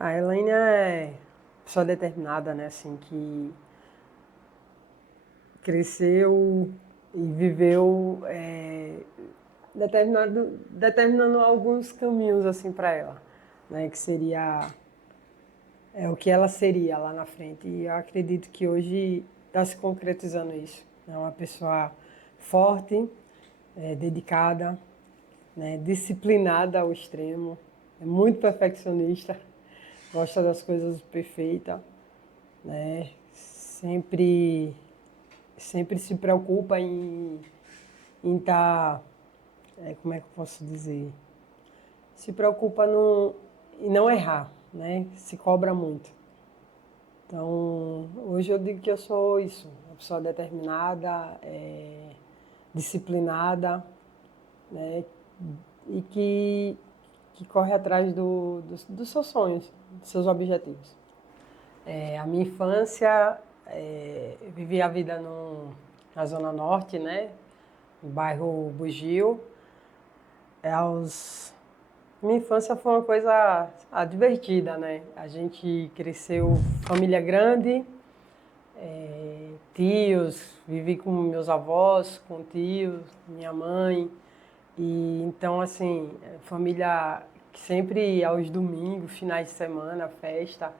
A Elaine é pessoa determinada, né? Assim, que cresceu e viveu determinando alguns caminhos assim para ela, né? Que seria o que ela seria lá na frente. E eu acredito que hoje está se concretizando isso. É uma pessoa forte, dedicada, né? Disciplinada ao extremo, é muito perfeccionista, gosta das coisas perfeitas, né? Sempre se preocupa em estar, como é que eu posso dizer? Se preocupa em não errar, né? Se cobra muito. Então, hoje eu digo que eu sou isso, uma pessoa determinada, disciplinada, né? E que corre atrás dos seus sonhos, dos seus objetivos. A minha infância, eu vivi a vida na Zona Norte, né? No bairro Bugio. Minha infância foi uma coisa divertida, né? A gente cresceu família grande, tios, vivi com meus avós, com tios, minha mãe. E então, assim, família que sempre aos domingos, finais de semana, festa,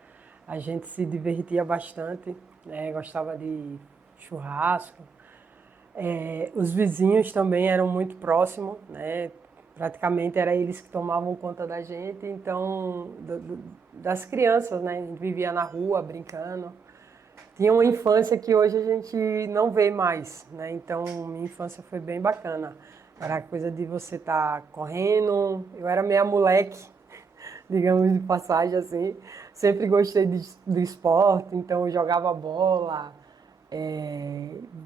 a gente se divertia bastante, né? Gostava de churrasco. Os vizinhos também eram muito próximos, né? Praticamente era eles que tomavam conta da gente, então das crianças, né? A gente vivia na rua brincando. Tinha uma infância que hoje a gente não vê mais, né? Então minha infância foi bem bacana. Era a coisa de você estar correndo. Eu era meia moleque, digamos de passagem assim. Sempre gostei do esporte, então eu jogava bola,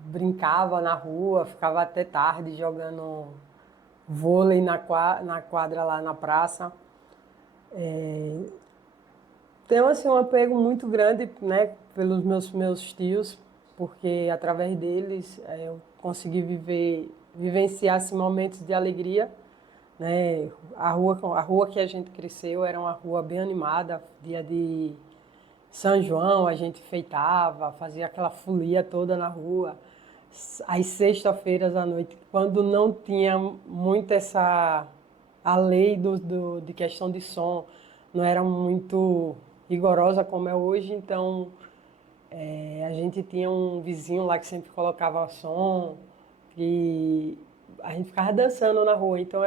brincava na rua, ficava até tarde jogando vôlei na quadra lá na praça. Tenho assim, um apego muito grande, né, pelos meus tios, porque através deles eu consegui vivenciar assim, momentos de alegria, né? A rua que a gente cresceu era uma rua bem animada, dia de São João a gente enfeitava, fazia aquela folia toda na rua. Às sextas-feiras à noite, quando não tinha muito a lei de questão de som, não era muito rigorosa como é hoje, então a gente tinha um vizinho lá que sempre colocava som e a gente ficava dançando na rua, então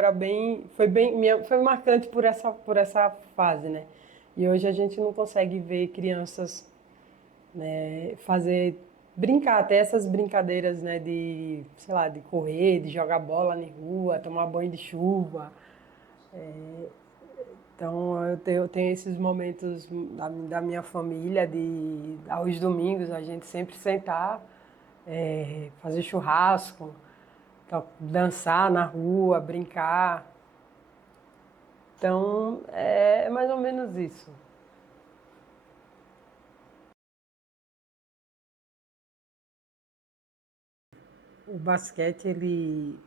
foi marcante por essa fase, né? E hoje a gente não consegue ver crianças, né, brincar, até essas brincadeiras, né, de, sei lá, de correr, de jogar bola na rua, tomar banho de chuva. Então eu tenho esses momentos da minha família, aos domingos a gente sempre sentar, fazer churrasco, dançar na rua, brincar. Então é mais ou menos isso. O basquete, ele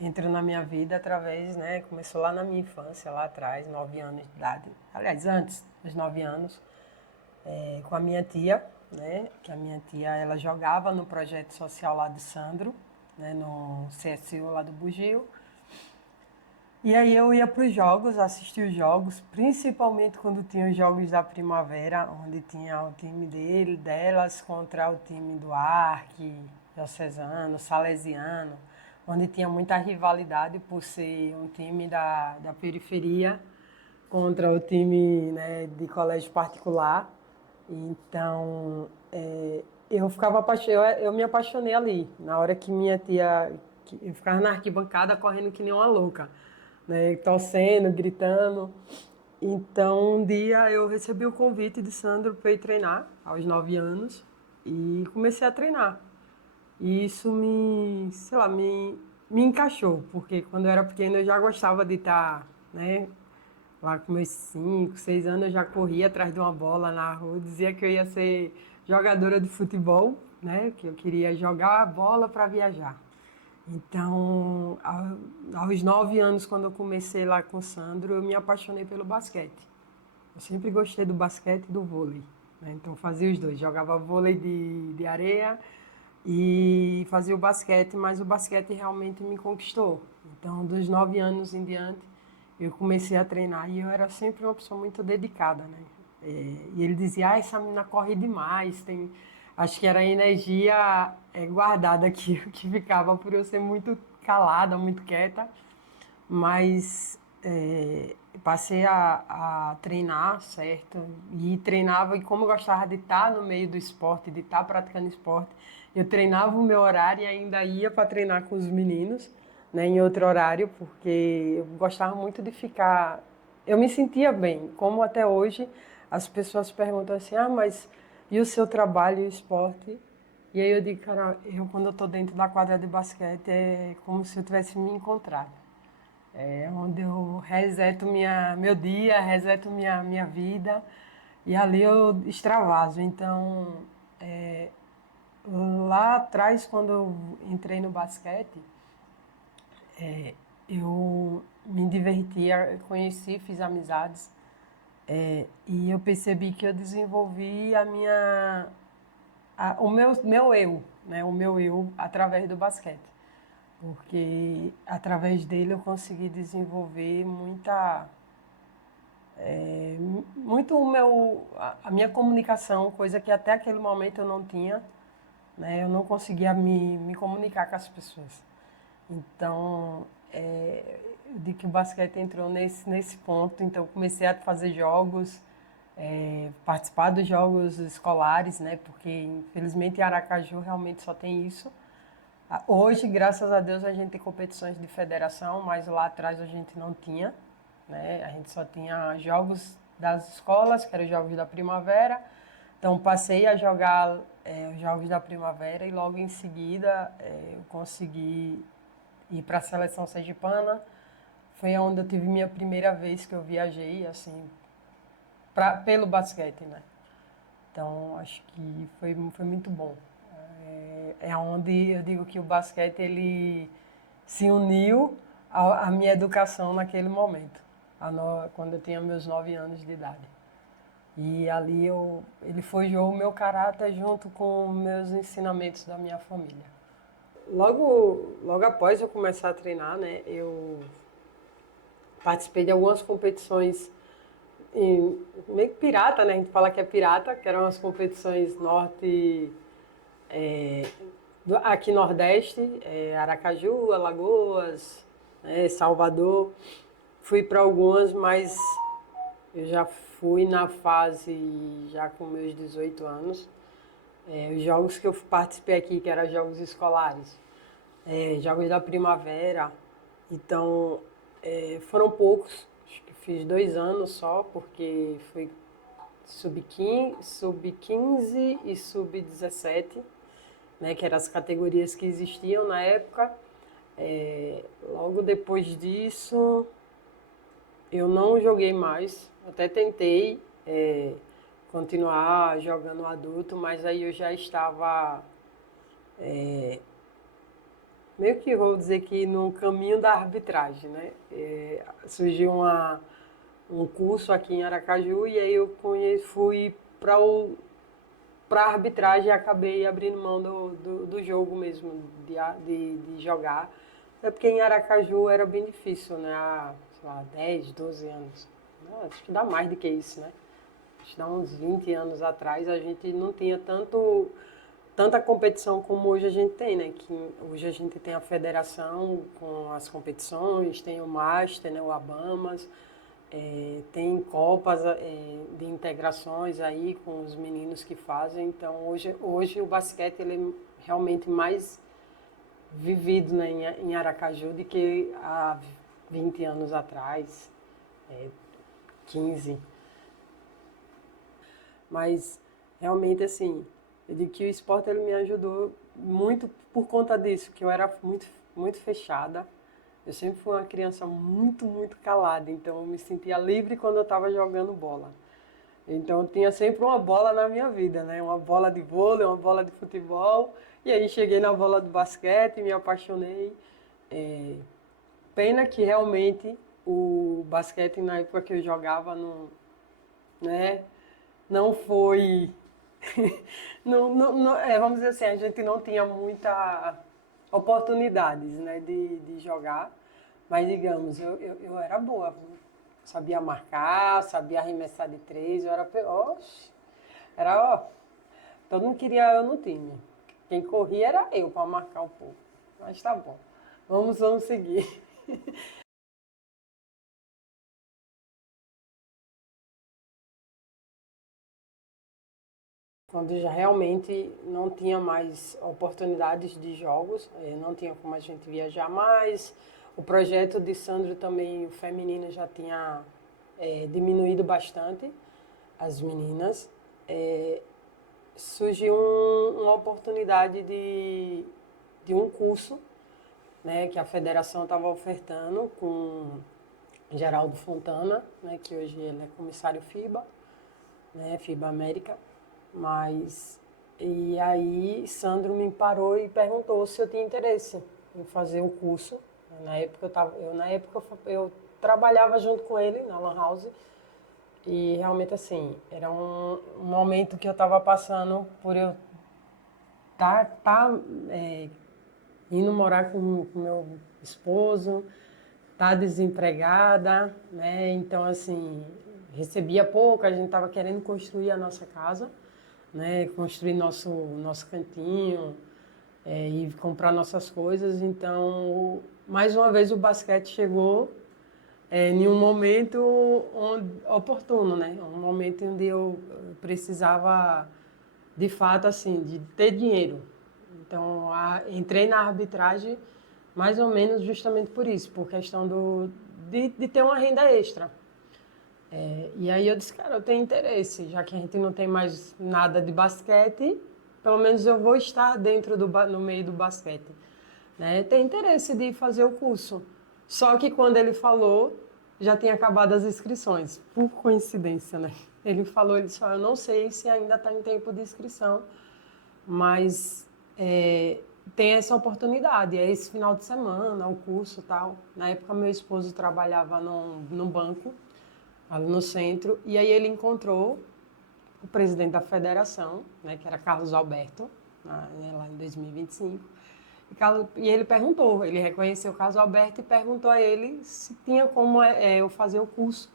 entra na minha vida através, né? Começou lá na minha infância, lá atrás, 9 anos de idade. Aliás, antes dos 9 anos, com a minha tia, né? Que a minha tia, ela jogava no projeto social lá de Sandro, né? No CSU lá do Bugio. E aí eu ia para os jogos, assistir os jogos, principalmente quando tinha os jogos da primavera, onde tinha o time delas contra o time do Arque, Diocesano, Salesiano, onde tinha muita rivalidade por ser um time da periferia contra o time, né, de colégio particular. Então, eu me apaixonei ali, na hora que minha tia, eu ficava na arquibancada correndo que nem uma louca, né, torcendo, gritando. Então, um dia eu recebi o convite de Sandro para ir treinar, aos 9 anos, e comecei a treinar. E isso sei lá, me encaixou, porque quando eu era pequena eu já gostava de estar, né, lá com meus 5, 6 anos eu já corria atrás de uma bola na rua, dizia que eu ia ser jogadora de futebol, né? Que eu queria jogar a bola para viajar. Então, aos 9 anos, quando eu comecei lá com o Sandro, eu me apaixonei pelo basquete. Eu sempre gostei do basquete e do vôlei, né? Então fazia os dois, jogava vôlei de areia e fazia o basquete, mas o basquete realmente me conquistou. Então, dos 9 anos em diante, eu comecei a treinar e eu era sempre uma pessoa muito dedicada, né? E ele dizia, essa menina corre demais, tem... Acho que era a energia guardada que ficava por eu ser muito calada, muito quieta, mas passei a treinar, certo? E treinava, e como eu gostava de estar no meio do esporte, de estar praticando esporte, eu treinava o meu horário e ainda ia para treinar com os meninos, né, em outro horário, porque eu gostava muito de ficar. Eu me sentia bem, como até hoje as pessoas perguntam assim: mas e o seu trabalho e o esporte? E aí eu digo, cara, quando eu estou dentro da quadra de basquete é como se eu tivesse me encontrado. É onde eu reseto meu dia, reseto minha vida e ali eu extravaso. Então, lá atrás, quando eu entrei no basquete, eu me divertia, conheci, fiz amizades e eu percebi que eu desenvolvi o meu eu, né? O meu eu através do basquete. Porque através dele eu consegui desenvolver muito a minha comunicação, coisa que até aquele momento eu não tinha, né? Eu não conseguia me comunicar com as pessoas. Então, eu digo que o basquete entrou nesse ponto, então eu comecei a fazer jogos, participar dos jogos escolares, né? Porque infelizmente em Aracaju realmente só tem isso. Hoje, graças a Deus, a gente tem competições de federação, mas lá atrás a gente não tinha, né? A gente só tinha jogos das escolas, que eram os jogos da primavera. Então, passei a jogar os jogos da primavera e logo em seguida eu consegui ir para a seleção sergipana. Foi onde eu tive minha primeira vez que eu viajei, assim, pelo basquete, né? Então, acho que foi muito bom. É onde eu digo que o basquete ele se uniu à minha educação naquele momento, quando eu tinha meus 9 anos de idade. E ali ele forjou o meu caráter junto com meus ensinamentos da minha família. Logo após eu começar a treinar, né, eu participei de algumas competições meio que pirata, né? A gente fala que é pirata, que eram as competições aqui Nordeste, Aracaju, Alagoas, Salvador. Fui para algumas, mas eu já fui na fase já com meus 18 anos. Os jogos que eu participei aqui, que eram jogos escolares, jogos da primavera, então foram poucos, acho que fiz 2 anos só, porque fui sub-15 e sub-17, né, que eram as categorias que existiam na época. Logo depois disso, eu não joguei mais, até tentei continuar jogando adulto, mas aí eu já estava meio que vou dizer que no caminho da arbitragem, né? Surgiu um curso aqui em Aracaju e aí eu fui para a arbitragem e acabei abrindo mão do jogo mesmo, de jogar. É porque em Aracaju era bem difícil, né? Há, sei lá, 10, 12 anos. Acho que dá mais do que isso, né? Acho que dá uns 20 anos atrás a gente não tinha tanta competição como hoje a gente tem, né? Que hoje a gente tem a federação com as competições, tem o Master, né? O Abamas, tem copas de integrações aí com os meninos que fazem. Então hoje o basquete ele é realmente mais vivido, né, em Aracaju do que há 20 anos atrás, 15. Mas realmente assim, eu digo que o esporte ele me ajudou muito por conta disso, que eu era muito fechada. Eu sempre fui uma criança muito calada, então eu me sentia livre quando eu estava jogando bola. Então tinha sempre uma bola na minha vida, né? Uma bola de vôlei, uma bola de futebol. E aí cheguei na bola do basquete, me apaixonei. Pena que realmente o basquete na época que eu jogava né? Não foi... vamos dizer assim, a gente não tinha muita oportunidades, né, de jogar, mas digamos, eu era boa, viu? Sabia marcar, sabia arremessar de três, eu era, oxe, era, ó, todo mundo queria eu no time. Quem corria era eu para marcar um pouco, mas tá bom, vamos seguir. Quando já realmente não tinha mais oportunidades de jogos, não tinha como a gente viajar mais. O projeto de Sandro também, o feminino, já tinha diminuído bastante, as meninas. Surgiu uma oportunidade de um curso, né, que a federação estava ofertando com Geraldo Fontana, né, que hoje ele é comissário FIBA, né, FIBA América. Mas, e aí Sandro me parou e perguntou se eu tinha interesse em fazer o curso. Na época eu trabalhava junto com ele na Lan House e realmente assim, era um momento que eu estava passando por eu tá indo morar com meu esposo, tá desempregada, né? Então assim, recebia pouco, a gente estava querendo construir a nossa casa, né, construir nosso cantinho e comprar nossas coisas. Então, mais uma vez o basquete chegou em um momento oportuno, né? Um momento onde eu precisava, de fato, assim, de ter dinheiro. Então, entrei na arbitragem mais ou menos justamente por isso, por questão de ter uma renda extra. E aí eu disse, cara, eu tenho interesse, já que a gente não tem mais nada de basquete, pelo menos eu vou estar dentro no meio do basquete. Né? Tem interesse de fazer o curso. Só que quando ele falou, já tinha acabado as inscrições, por coincidência, né? Ele falou, ele disse, eu não sei se ainda está em tempo de inscrição, mas tem essa oportunidade, é esse final de semana, o curso e tal. Na época, meu esposo trabalhava num banco, ali no centro, e aí ele encontrou o presidente da federação, né, que era Carlos Alberto, lá em 2025, e ele perguntou, ele reconheceu o Carlos Alberto e perguntou a ele se tinha como eu fazer o curso,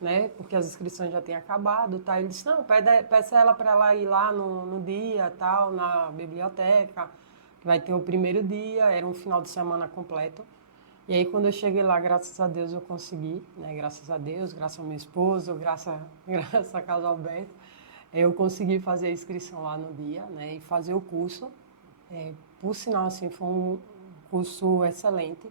né, porque as inscrições já tinham acabado, tá? Ele disse, não, peça ela para ela ir lá no dia, tal, na biblioteca, que vai ter o primeiro dia, era um final de semana completo. E aí, quando eu cheguei lá, graças a Deus, eu consegui, né? Graças a Deus, graças ao meu esposo, graças a Carlos Alberto, eu consegui fazer a inscrição lá no dia, né? E fazer o curso. Por sinal, assim, foi um curso excelente,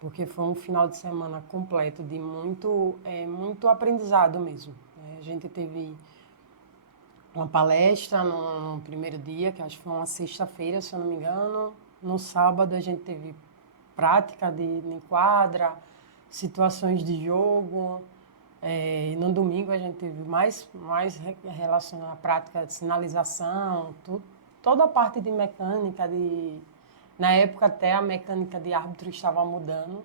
porque foi um final de semana completo de muito aprendizado mesmo. Né? A gente teve uma palestra no primeiro dia, que acho que foi uma sexta-feira, se eu não me engano. No sábado a gente teve prática em quadra, situações de jogo. No domingo a gente teve mais relacionado à prática de sinalização, toda a parte de mecânica. Na época até a mecânica de árbitro estava mudando.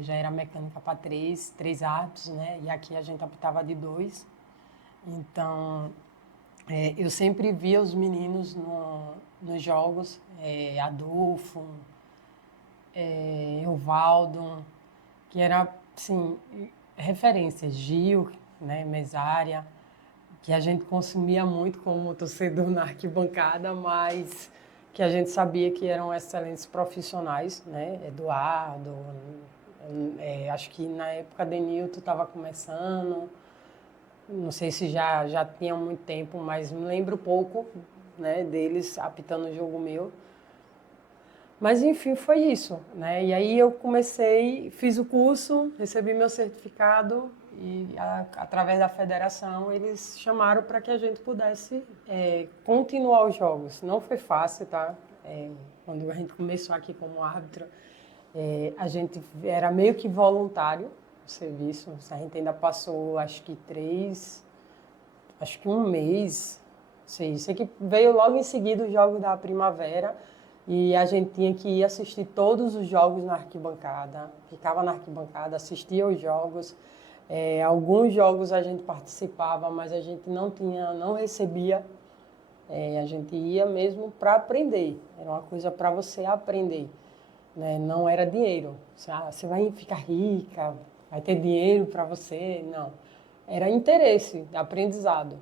Já era mecânica para três árbitros, né? E aqui a gente apitava de dois. Então, eu sempre via os meninos nos jogos, Adolfo, Evaldo, que era, assim, referências, Gil, né, Mesária, que a gente consumia muito como torcedor na arquibancada, mas que a gente sabia que eram excelentes profissionais, né, Eduardo, acho que na época Denilton estava começando, não sei se já tinha muito tempo, mas me lembro pouco, né, deles apitando o jogo meu. Mas enfim, foi isso, né? E aí eu comecei, fiz o curso, recebi meu certificado e através da federação eles chamaram para que a gente pudesse continuar os jogos. Não foi fácil, tá? Quando a gente começou aqui como árbitro, a gente era meio que voluntário o serviço. A gente ainda passou, acho que um mês, sei que veio logo em seguida os jogos da primavera e a gente tinha que ir assistir todos os jogos na arquibancada, ficava na arquibancada, assistia aos jogos, Alguns jogos a gente participava, mas a gente não recebia. A gente ia mesmo para aprender, era uma coisa para você aprender, né? Não era dinheiro. Você vai ficar rica, vai ter dinheiro para você, não. Era interesse, aprendizado.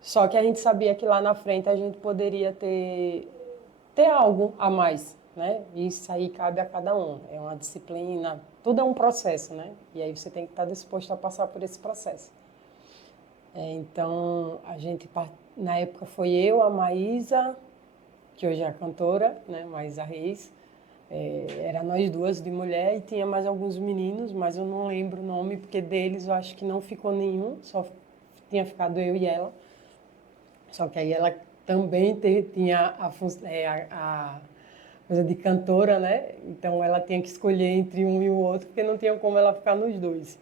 Só que a gente sabia que lá na frente a gente poderia ter algo a mais, né? Isso aí cabe a cada um. É uma disciplina, tudo é um processo, né? E aí você tem que estar disposto a passar por esse processo. Então, na época foi eu, a Maísa, que hoje é a cantora, né? Maísa Reis. Era nós duas de mulher e tinha mais alguns meninos, mas eu não lembro o nome, porque deles eu acho que não ficou nenhum, só tinha ficado eu e ela. Só que aí ela também tinha a coisa de cantora, né? Então ela tinha que escolher entre um e o outro, porque não tinha como ela ficar nos dois.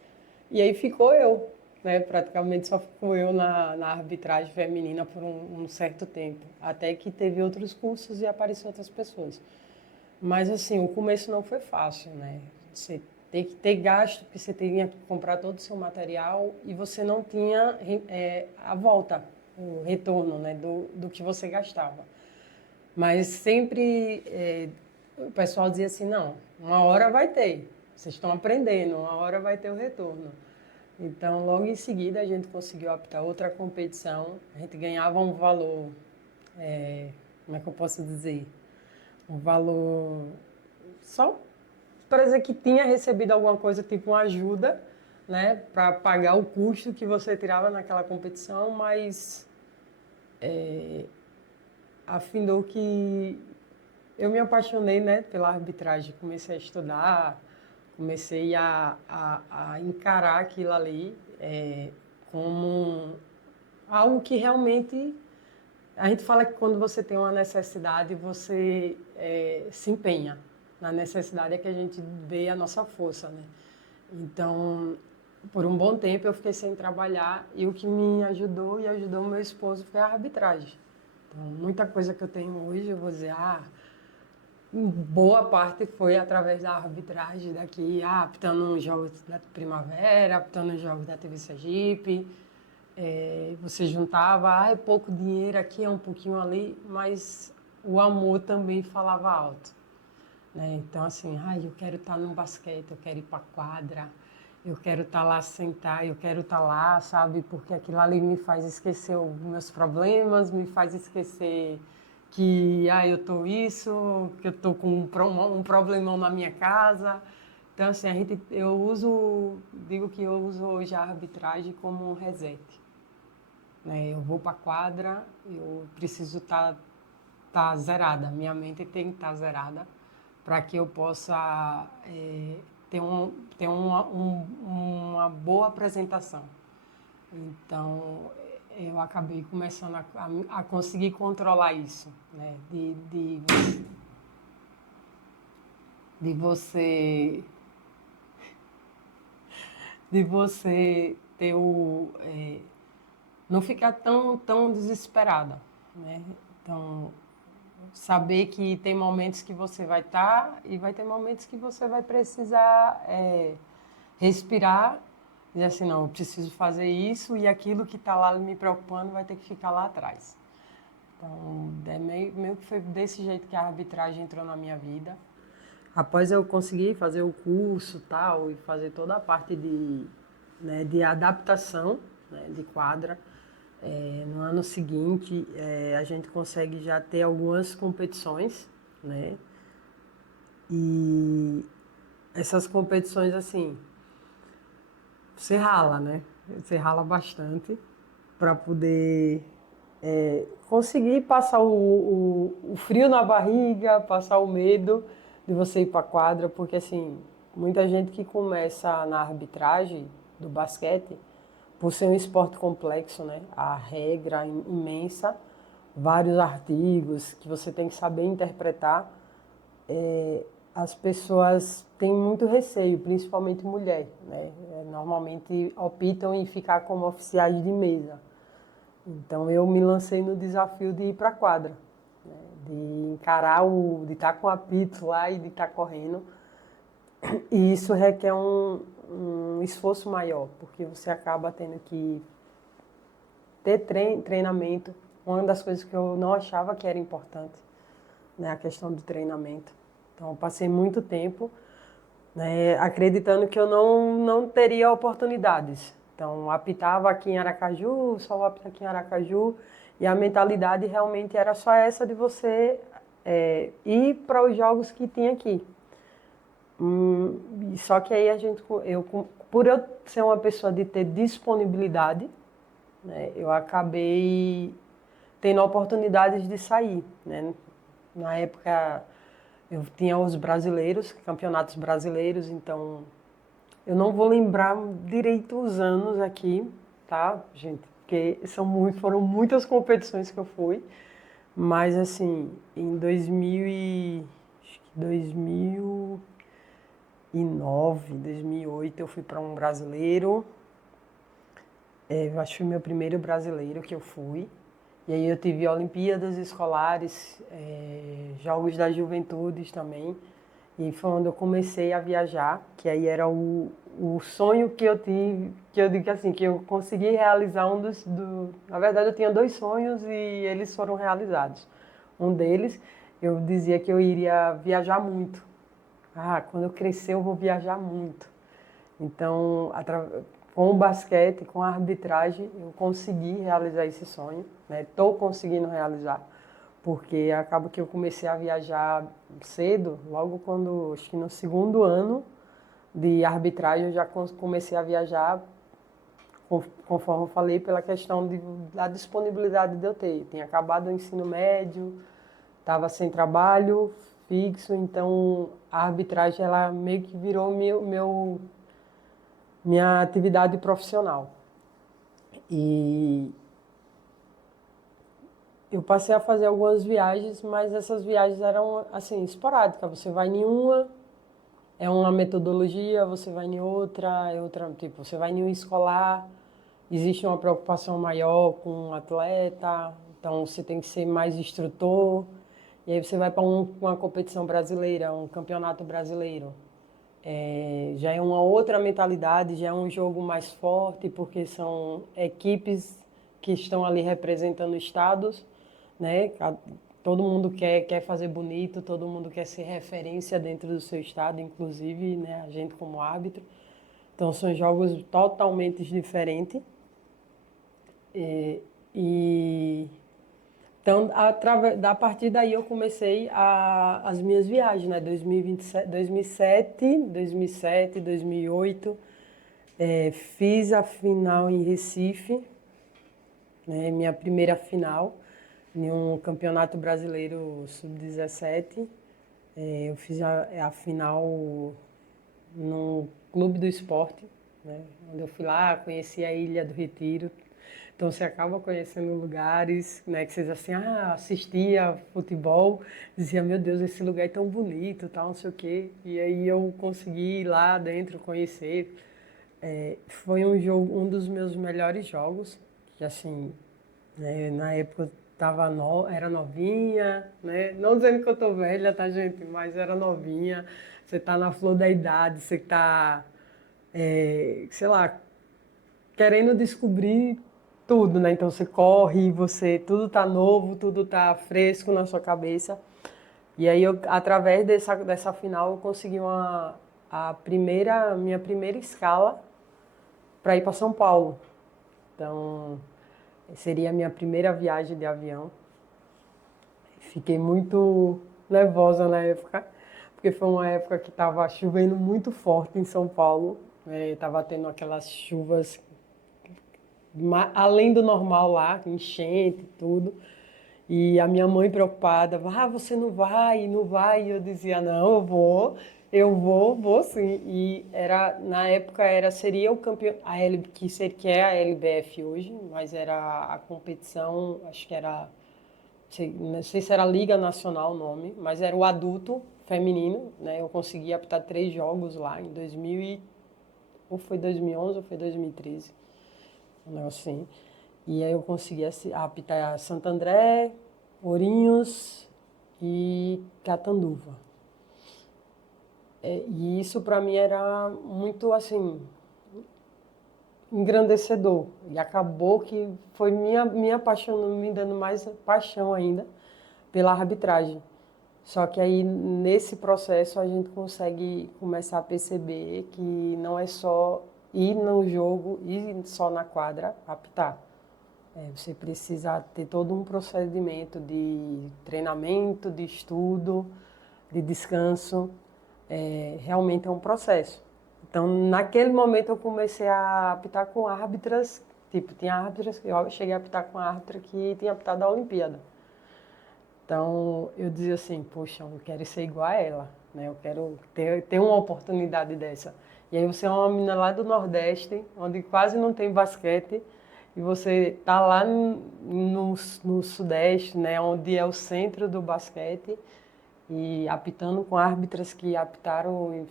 E aí ficou eu, né? Praticamente só ficou eu na arbitragem feminina por um certo tempo. Até que teve outros cursos e apareceram outras pessoas. Mas assim, o começo não foi fácil, né? Você tem que ter gasto, porque você tinha que comprar todo o seu material e você não tinha a volta, o retorno, né, do que você gastava. Mas sempre o pessoal dizia assim, não, uma hora vai ter, vocês estão aprendendo, uma hora vai ter o retorno. Então, logo em seguida, a gente conseguiu optar outra competição, a gente ganhava um valor, como é que eu posso dizer? Um valor só para dizer que tinha recebido alguma coisa, tipo uma ajuda, né, para pagar o custo que você tirava naquela competição, mas afindou que eu me apaixonei, né, pela arbitragem, comecei a estudar, comecei a encarar aquilo ali como algo que realmente a gente fala que quando você tem uma necessidade, você se empenha. Na necessidade é que a gente vê a nossa força, né? Então, por um bom tempo eu fiquei sem trabalhar e o que me ajudou e ajudou o meu esposo foi a arbitragem. Então, muita coisa que eu tenho hoje, eu vou dizer, boa parte foi através da arbitragem daqui, apitando nos jogos da Primavera, apitando nos jogos da TV Sergipe. Você juntava, é pouco dinheiro aqui, é um pouquinho ali, mas o amor também falava alto, né? Então, assim, eu quero estar no basquete, eu quero ir para a quadra, eu quero estar lá sentar, eu quero estar lá, sabe? Porque aquilo ali me faz esquecer os meus problemas, me faz esquecer que, eu tô isso, que eu tô com um problemão na minha casa. Então, assim, digo que eu uso hoje a arbitragem como um reset, né? Eu vou para a quadra, eu preciso tá zerada, minha mente tem que estar zerada para que eu possa ter uma boa apresentação. Então, eu acabei começando a conseguir controlar isso, né? De você de você ter não ficar tão desesperada, né? Então, saber que tem momentos que você vai estar e vai ter momentos que você vai precisar respirar e dizer assim, não, eu preciso fazer isso e aquilo que está lá me preocupando vai ter que ficar lá atrás. Então, meio que foi desse jeito que a arbitragem entrou na minha vida. Após eu conseguir fazer o curso tal e fazer toda a parte de adaptação, né, de quadra, no ano seguinte a gente consegue já ter algumas competições, né? E essas competições, assim, você rala, né? Você rala bastante para poder conseguir passar o frio na barriga, passar o medo de você ir para a quadra, porque assim, muita gente que começa na arbitragem do basquete, por ser um esporte complexo, né? A regra imensa, vários artigos que você tem que saber interpretar, as pessoas têm muito receio, principalmente mulher, né? Normalmente optam em ficar como oficiais de mesa. Então eu me lancei no desafio de ir para a quadra, né? De encarar de estar com o apito lá e de estar correndo. E isso requer um esforço maior, porque você acaba tendo que ter treinamento. Uma das coisas que eu não achava que era importante, né, a questão do treinamento. Então, eu passei muito tempo, né, acreditando que eu não teria oportunidades. Então, apitava aqui em Aracaju, só apita aqui em Aracaju, e a mentalidade realmente era só essa de você ir para os jogos que tinha aqui. Só que aí por eu ser uma pessoa de ter disponibilidade, né, eu acabei tendo oportunidades de sair, né? Na época eu tinha os brasileiros, campeonatos brasileiros, então eu não vou lembrar direito os anos aqui, tá, gente? Porque foram muitas competições que eu fui, mas assim, em 2009, 2008 eu fui para um brasileiro. Eu acho que foi meu primeiro brasileiro que eu fui. E aí eu tive Olimpíadas escolares, Jogos da Juventude também. E foi onde eu comecei a viajar, que aí era o sonho que eu tive, que eu digo assim, que eu consegui realizar Na verdade, eu tinha dois sonhos e eles foram realizados. Um deles, eu dizia que eu iria viajar muito. Ah, quando eu crescer eu vou viajar muito. Então, com o basquete, com a arbitragem, eu consegui realizar esse sonho, né? Estou conseguindo realizar, porque acaba que eu comecei a viajar cedo, logo quando, acho que no segundo ano de arbitragem, eu já comecei a viajar, conforme eu falei, pela questão da disponibilidade de eu ter. Tinha acabado o ensino médio, estava sem trabalho fixo, então a arbitragem ela meio que virou minha atividade profissional. E eu passei a fazer algumas viagens, mas essas viagens eram assim esporádicas. Você vai em uma, é uma metodologia, você vai em outra, é outra, tipo, você vai em um escolar, existe uma preocupação maior com o atleta, então você tem que ser mais instrutor. E aí você vai para uma competição brasileira, um campeonato brasileiro. Já é uma outra mentalidade, já é um jogo mais forte, porque são equipes que estão ali representando estados, né? Todo mundo quer fazer bonito, todo mundo quer ser referência dentro do seu estado, inclusive, né, a gente como árbitro. Então são jogos totalmente diferentes. E então, a partir daí eu comecei as minhas viagens, né? 2007, 2008. Fiz a final em Recife, né? Minha primeira final, em um campeonato brasileiro sub-17. Eu fiz a final no Clube do Esporte, né? Onde eu fui lá, conheci a Ilha do Retiro. Então você acaba conhecendo lugares, né, que vocês assim, assistia futebol, dizia, meu Deus, esse lugar é tão bonito, tal, não sei o quê. E aí eu consegui ir lá dentro conhecer. Foi um dos meus melhores jogos, que assim, né, na época eu era novinha, né? Não dizendo que eu tô velha, tá, gente? Mas era novinha. Você tá na flor da idade, você tá, sei lá, querendo descobrir tudo, né? Então você corre, tudo tá novo, tudo tá fresco na sua cabeça. E aí através dessa final eu consegui minha primeira escala para ir para São Paulo. Então seria a minha primeira viagem de avião. Fiquei muito nervosa na época, porque foi uma época que estava chovendo muito forte em São Paulo. Estava tendo aquelas chuvas além do normal lá, enchente e tudo. E a minha mãe preocupada, você não vai, não vai. E eu dizia, não, vou sim. E na época seria o campeão, que é a LBF hoje, mas era a competição, acho que era, não sei se era Liga Nacional o nome, mas era o adulto feminino, né? Eu consegui apitar 3 jogos lá em 2000 ou foi 2011 ou foi 2013. Um negócio assim. E aí eu consegui apitar Santo André, Ourinhos e Catanduva. E isso para mim era muito assim engrandecedor. E acabou que foi minha paixão, me dando mais paixão ainda pela arbitragem. Só que aí, nesse processo, a gente consegue começar a perceber que não é só ir no jogo, ir só na quadra, apitar. Você precisa ter todo um procedimento de treinamento, de estudo, de descanso. Realmente é um processo. Então, naquele momento, eu comecei a apitar com árbitras. Tipo, tinha árbitras, eu cheguei a apitar com a árbitra que tinha apitado a Olimpíada. Então, eu dizia assim, poxa, eu quero ser igual a ela, né? Eu quero ter uma oportunidade dessa. E aí você é uma menina lá do Nordeste, onde quase não tem basquete, e você tá lá no Sudeste, né? Onde é o centro do basquete, e apitando com árbitras que apitaram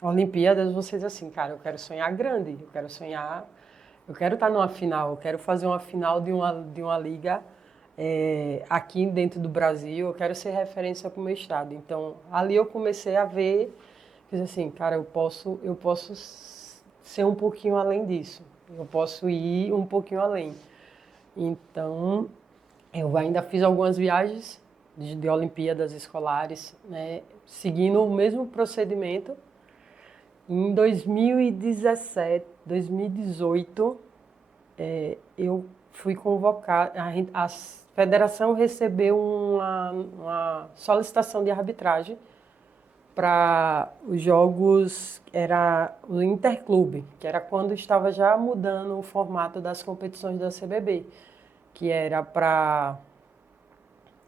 Olimpíadas, você diz assim, cara, eu quero sonhar grande, eu quero sonhar, eu quero estar numa final, eu quero fazer uma final de uma liga aqui dentro do Brasil, eu quero ser referência para o meu estado. Então, ali eu comecei a ver, fiz assim, cara, eu posso ser um pouquinho além disso, eu posso ir um pouquinho além. Então, eu ainda fiz algumas viagens de Olimpíadas escolares, né, seguindo o mesmo procedimento. Em 2017, 2018, eu fui convocada, a federação recebeu uma solicitação de arbitragem para os jogos, era o Interclube, que era quando estava já mudando o formato das competições da CBB, que era para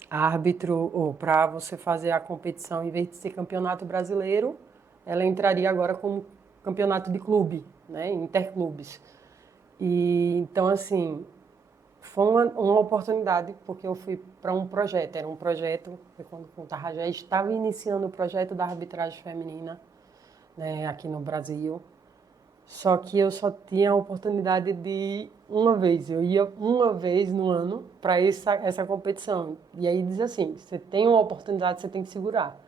árbitro, ou para você fazer a competição, em vez de ser campeonato brasileiro, ela entraria agora como campeonato de clube, né, interclubes. E então, assim, foi uma oportunidade, porque eu fui para um projeto. Era um projeto, foi quando o Tarrajé estava iniciando o projeto da arbitragem feminina, né, aqui no Brasil. Só que eu só tinha a oportunidade de ir uma vez. Eu ia uma vez no ano para essa competição. E aí diz assim, você tem uma oportunidade, você tem que segurar.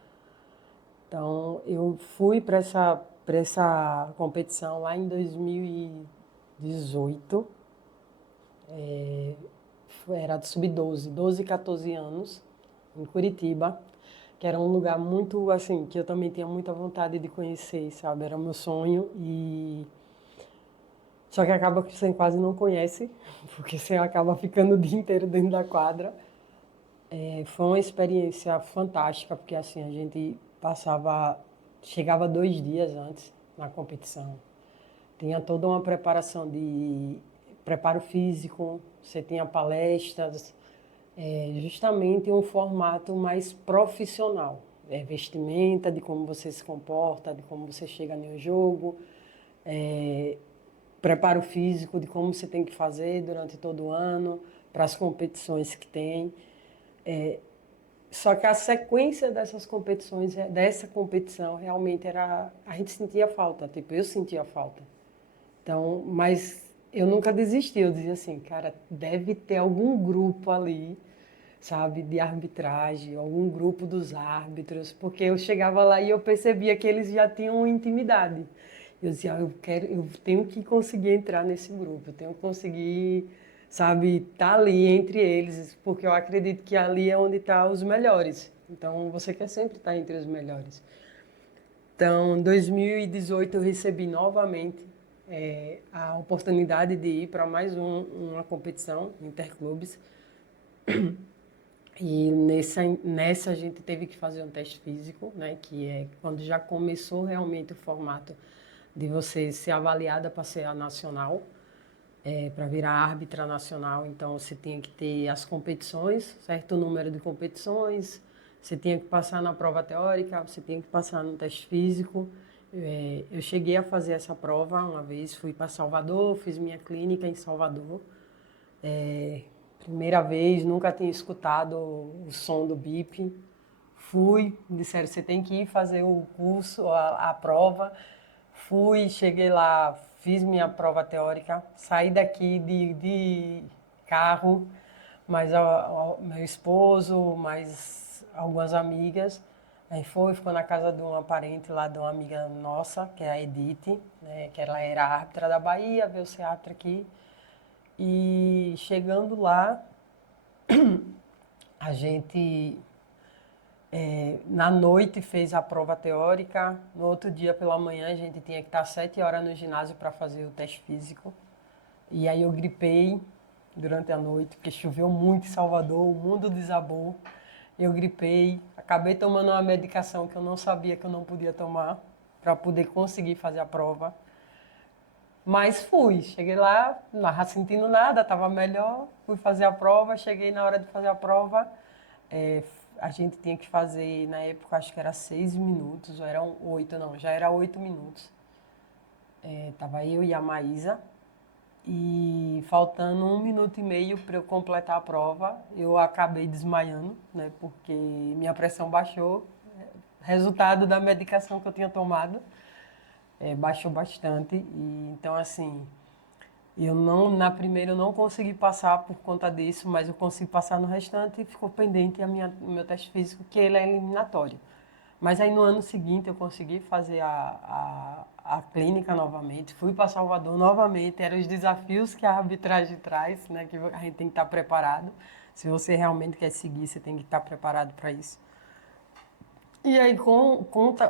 Então, eu fui para essa competição lá em 2018. Era de sub-12, 12 e 14 anos, em Curitiba, que era um lugar muito, assim, que eu também tinha muita vontade de conhecer, sabe? Era o meu sonho e... Só que acaba que você quase não conhece, porque você acaba ficando o dia inteiro dentro da quadra. Foi uma experiência fantástica, porque assim, a gente chegava 2 dias antes na competição. Tinha toda uma preparação de preparo físico, você tinha palestras, justamente um formato mais profissional. Vestimenta, de como você se comporta, de como você chega no jogo, preparo físico, de como você tem que fazer durante todo o ano, para as competições que tem. Só que a sequência dessas competições, dessa competição, realmente era. A gente sentia falta, tipo, eu sentia falta. Então, mas eu nunca desisti, eu dizia assim, cara, deve ter algum grupo ali, sabe, de arbitragem, algum grupo dos árbitros, porque eu chegava lá e eu percebia que eles já tinham intimidade. Eu dizia, eu tenho que conseguir entrar nesse grupo, eu tenho que conseguir, sabe, estar ali entre eles, porque eu acredito que ali é onde estão os melhores. Então, você quer sempre estar entre os melhores. Então, em 2018, eu recebi novamente a oportunidade de ir para mais uma competição, Interclubes. E nessa a gente teve que fazer um teste físico, né, que é quando já começou realmente o formato de você ser avaliada para ser a nacional, para virar árbitra nacional. Então, você tinha que ter as competições, certo número de competições, você tinha que passar na prova teórica, você tinha que passar no teste físico. Eu cheguei a fazer essa prova uma vez, fui para Salvador, fiz minha clínica em Salvador. Primeira vez, nunca tinha escutado o som do bip. Fui, disseram, você tem que ir fazer o curso, a prova. Fui, cheguei lá, fiz minha prova teórica, saí daqui de carro, mais meu esposo, mais algumas amigas. Aí ficou na casa de uma parente lá, de uma amiga nossa, que é a Edith, né, que ela era árbitra da Bahia, veio ser árbitra aqui. E chegando lá, a gente na noite fez a prova teórica. No outro dia pela manhã a gente tinha que estar 7 horas no ginásio para fazer o teste físico. E aí eu gripei durante a noite, porque choveu muito em Salvador, o mundo desabou. Eu gripei, acabei tomando uma medicação que eu não sabia que eu não podia tomar para poder conseguir fazer a prova. Mas fui, cheguei lá, não estava sentindo nada, estava melhor, fui fazer a prova, cheguei na hora de fazer a prova, é, a gente tinha que fazer, na época, acho que era 6 minutos, ou eram 8, não, já era 8 minutos. Tava eu e a Maísa, e faltando 1 minuto e meio para eu completar a prova, eu acabei desmaiando, né, porque minha pressão baixou, resultado da medicação que eu tinha tomado, baixou bastante, e então assim, eu não, na primeira eu não consegui passar por conta disso, mas eu consegui passar no restante e ficou pendente o meu teste físico, que ele é eliminatório. Mas aí no ano seguinte eu consegui fazer a clínica novamente, fui para Salvador novamente, eram os desafios que a arbitragem traz, né, que a gente tem que estar preparado. Se você realmente quer seguir, você tem que estar preparado para isso. E aí, com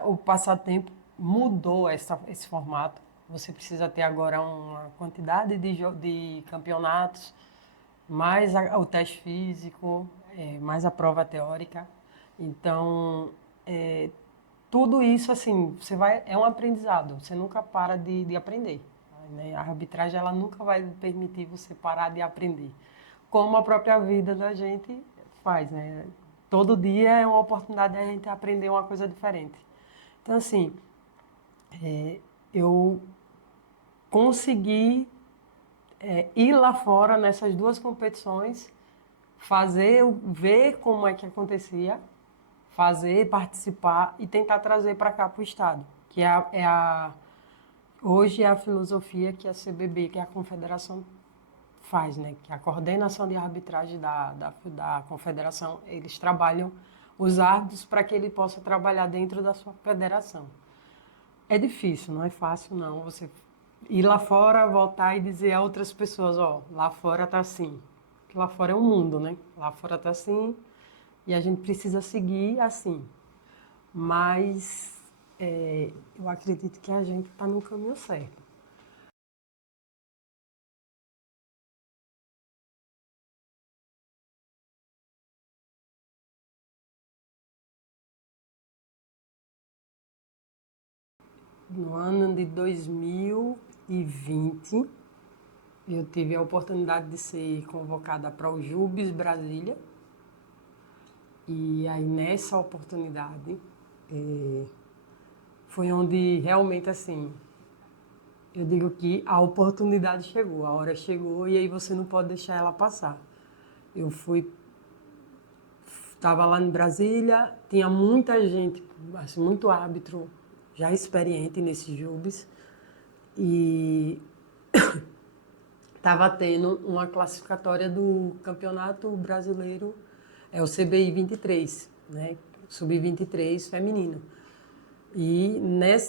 o passar do tempo, mudou esse formato. Você precisa ter agora uma quantidade de campeonatos, mais o teste físico, mais a prova teórica. Então, tudo isso, assim, é um aprendizado. Você nunca para de aprender. Né? A arbitragem, ela nunca vai permitir você parar de aprender. Como a própria vida da gente faz, né? Todo dia é uma oportunidade de a gente aprender uma coisa diferente. Então, assim, eu consegui ir lá fora nessas duas competições, ver como é que acontecia, fazer, participar e tentar trazer para cá para o Estado, que hoje é a filosofia que a CBB, que é a Confederação, faz, né? Que é a coordenação de arbitragem da Confederação, eles trabalham os árbitros para que ele possa trabalhar dentro da sua federação. É difícil, não é fácil não, você ir lá fora, voltar e dizer a outras pessoas, ó, lá fora tá assim. Porque lá fora é um mundo, né? Lá fora tá assim e a gente precisa seguir assim. Mas eu acredito que a gente está no caminho certo. No ano de 2020, eu tive a oportunidade de ser convocada para o JUBES Brasília. E aí, nessa oportunidade, foi onde realmente, assim, eu digo que a oportunidade chegou, a hora chegou e aí você não pode deixar ela passar. Eu estava lá em Brasília, tinha muita gente, assim, muito árbitro já experiente nesses JUBES e estava tendo uma classificatória do Campeonato Brasileiro, é o CBI 23, né? Sub-23 feminino. E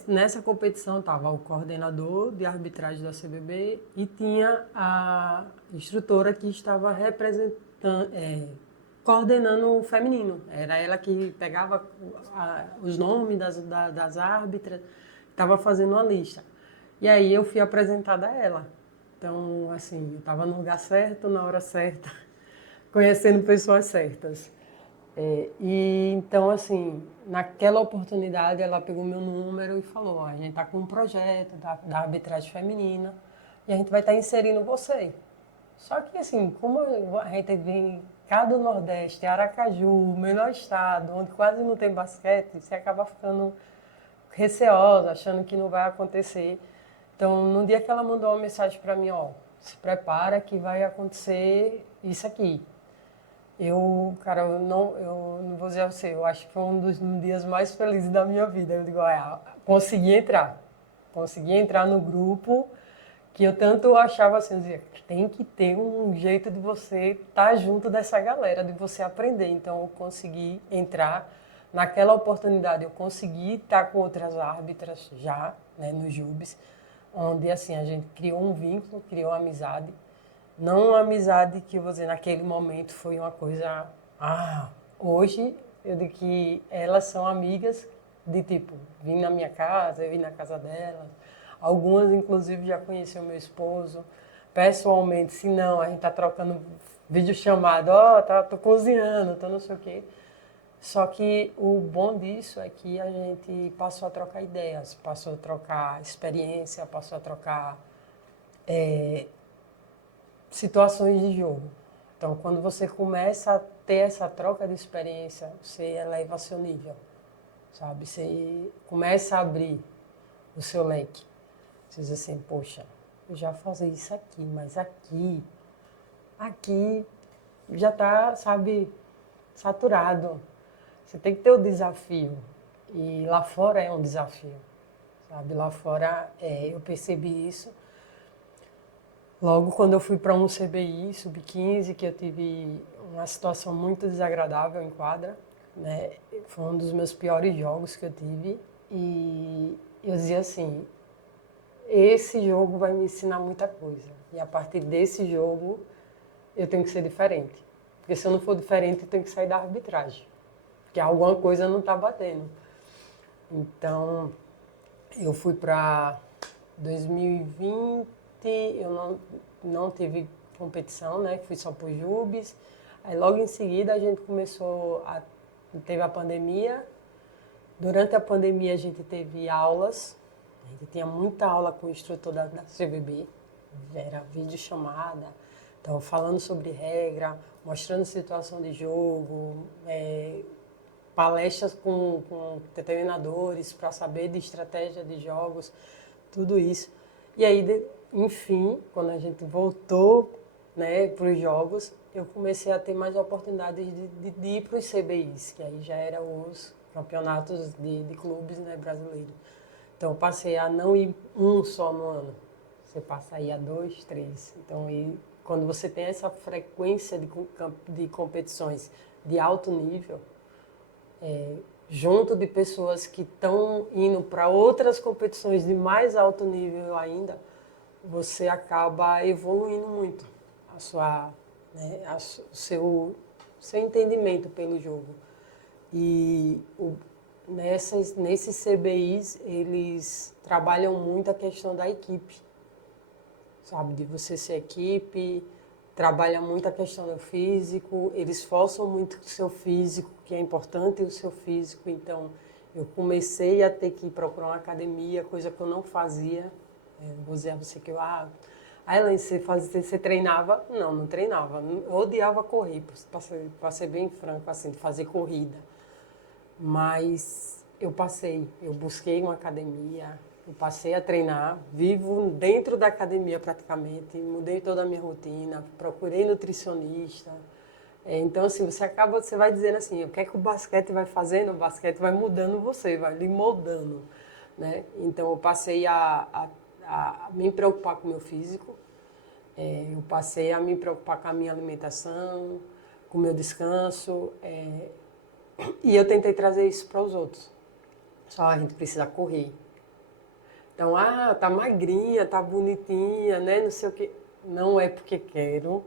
nessa competição estava o coordenador de arbitragem da CBB e tinha a instrutora que estava representando, coordenando o feminino. Era ela que pegava os nomes das árbitras, estava fazendo uma lista. E aí eu fui apresentada a ela. Então, assim, eu estava no lugar certo, na hora certa, conhecendo pessoas certas. E então, assim, naquela oportunidade, ela pegou meu número e falou: ó, a gente está com um projeto da arbitragem feminina e a gente vai estar inserindo você. Só que, assim, como a gente vem cá do Nordeste, Aracaju, menor estado, onde quase não tem basquete, você acaba ficando receosa, achando que não vai acontecer. Então, no dia que ela mandou uma mensagem para mim, ó, se prepara que vai acontecer isso aqui. Cara, eu não vou dizer a você, eu acho que foi um dos dias mais felizes da minha vida. Eu digo, olha, consegui entrar no grupo que eu tanto achava assim, eu dizia, tem que ter um jeito de você estar junto dessa galera, de você aprender. Então eu consegui entrar Naquela oportunidade eu consegui estar com outras árbitras já, né, no JUBES, onde assim a gente criou um vínculo, criou uma amizade. Não uma amizade que eu vou dizer naquele momento foi uma coisa. Hoje eu digo que elas são amigas de tipo, vim na minha casa, eu vim na casa delas. Algumas, inclusive, já conheciam meu esposo. Pessoalmente, se não, a gente tá trocando vídeo chamado, tô cozinhando, tô não sei o quê. Só que o bom disso é que a gente passou a trocar ideias, passou a trocar experiência, passou a trocar situações de jogo. Então, quando você começa a ter essa troca de experiência, você eleva seu nível, sabe? Você começa a abrir o seu leque. Você diz assim, poxa, eu já fazia isso aqui, mas aqui já está, sabe, saturado. Você tem que ter o desafio. E lá fora é um desafio, sabe? Lá fora eu percebi isso. Logo quando eu fui para um CBI, sub-15, que eu tive uma situação muito desagradável em quadra, né? Foi um dos meus piores jogos que eu tive. E eu dizia assim, esse jogo vai me ensinar muita coisa. E a partir desse jogo, eu tenho que ser diferente. Porque se eu não for diferente, eu tenho que sair da arbitragem. Porque alguma coisa não está batendo. Então, eu fui para 2020, eu não tive competição, né? Fui só para o JUBES. Aí logo em seguida a gente teve a pandemia. Durante a pandemia a gente teve aulas. A gente tinha muita aula com o instrutor da CBB. Era videochamada. Então, falando sobre regra, mostrando situação de jogo, palestras com treinadores para saber de estratégia de jogos, tudo isso. E aí, enfim, quando a gente voltou, né, para os jogos, eu comecei a ter mais oportunidades de ir para os CBIs, que aí já eram os campeonatos de clubes, né, brasileiros. Então, eu passei a não ir um só no ano. Você passa a ir a 2, 3. Então, quando você tem essa frequência de competições de alto nível, junto de pessoas que estão indo para outras competições de mais alto nível ainda, você acaba evoluindo muito a sua, né, o seu entendimento pelo jogo. E nesses CBIs, eles trabalham muito a questão da equipe, sabe? De você ser equipe, trabalha muito a questão do físico, eles forçam muito o seu físico, que é importante o seu físico. Então, eu comecei a ter que procurar uma academia, coisa que eu não fazia. Vou dizer a você que Ellen, você treinava? Não, não treinava. Eu odiava correr, para ser bem franco, assim, de fazer corrida. Mas eu busquei uma academia, eu passei a treinar, vivo dentro da academia praticamente, mudei toda a minha rotina, procurei nutricionista. Então, assim, você vai dizendo assim, o que é que o basquete vai fazendo? O basquete vai mudando você, vai lhe moldando, né? Então, eu passei a me preocupar com o meu físico, eu passei a me preocupar com a minha alimentação, com o meu descanso, e eu tentei trazer isso para os outros. Só a gente precisa correr. Então, tá magrinha, tá bonitinha, né? Não sei o quê. Não é porque quero,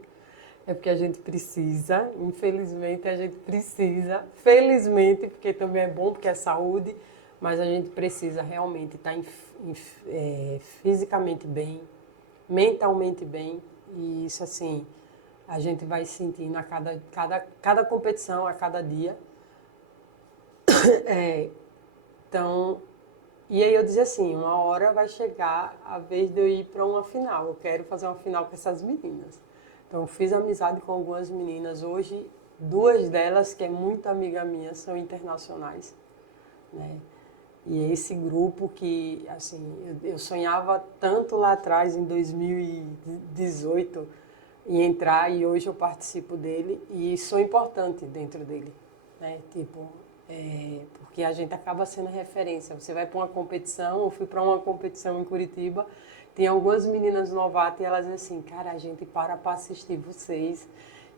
é porque a gente precisa. Infelizmente, a gente precisa. Felizmente, porque também é bom, porque é saúde. Mas a gente precisa realmente estar fisicamente bem, mentalmente bem. E isso, assim, a gente vai sentindo a cada competição, a cada dia. Então, e aí eu dizia assim, uma hora vai chegar a vez de eu ir para uma final. Eu quero fazer uma final com essas meninas. Então, eu fiz amizade com algumas meninas. Hoje, 2 delas, que é muito amiga minha, são internacionais, né? E é esse grupo que, assim, eu sonhava tanto lá atrás, em 2018, em entrar, e hoje eu participo dele e sou importante dentro dele, né? Tipo, porque a gente acaba sendo referência. Você vai para uma competição, eu fui para uma competição em Curitiba, tem algumas meninas novatas e elas dizem assim, cara, a gente para assistir vocês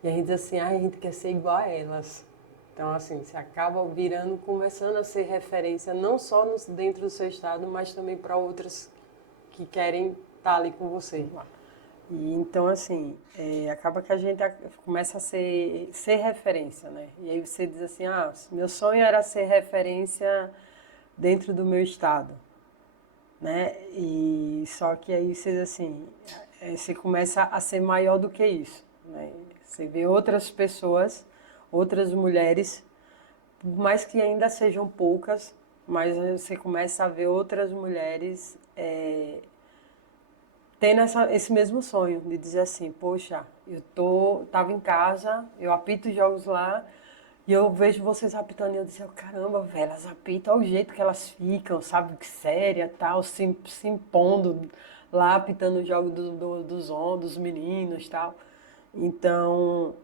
e a gente diz assim, a gente quer ser igual a elas. Então, assim, você acaba virando, começando a ser referência não só dentro do seu estado, mas também para outras que querem estar ali com você. E então, assim, acaba que a gente começa a ser referência, né? E aí você diz assim, meu sonho era ser referência dentro do meu estado, né? E só que aí você, assim, você começa a ser maior do que isso, né? Você vê outras pessoas, outras mulheres, por mais que ainda sejam poucas, mas você começa a ver outras mulheres tendo esse mesmo sonho de dizer assim, poxa, tava em casa, eu apito jogos lá e eu vejo vocês apitando e eu disse, caramba, velho, elas apitam, olha o jeito que elas ficam, sabe, que séria, tal, se impondo lá apitando o jogo dos meninos, tal. Então,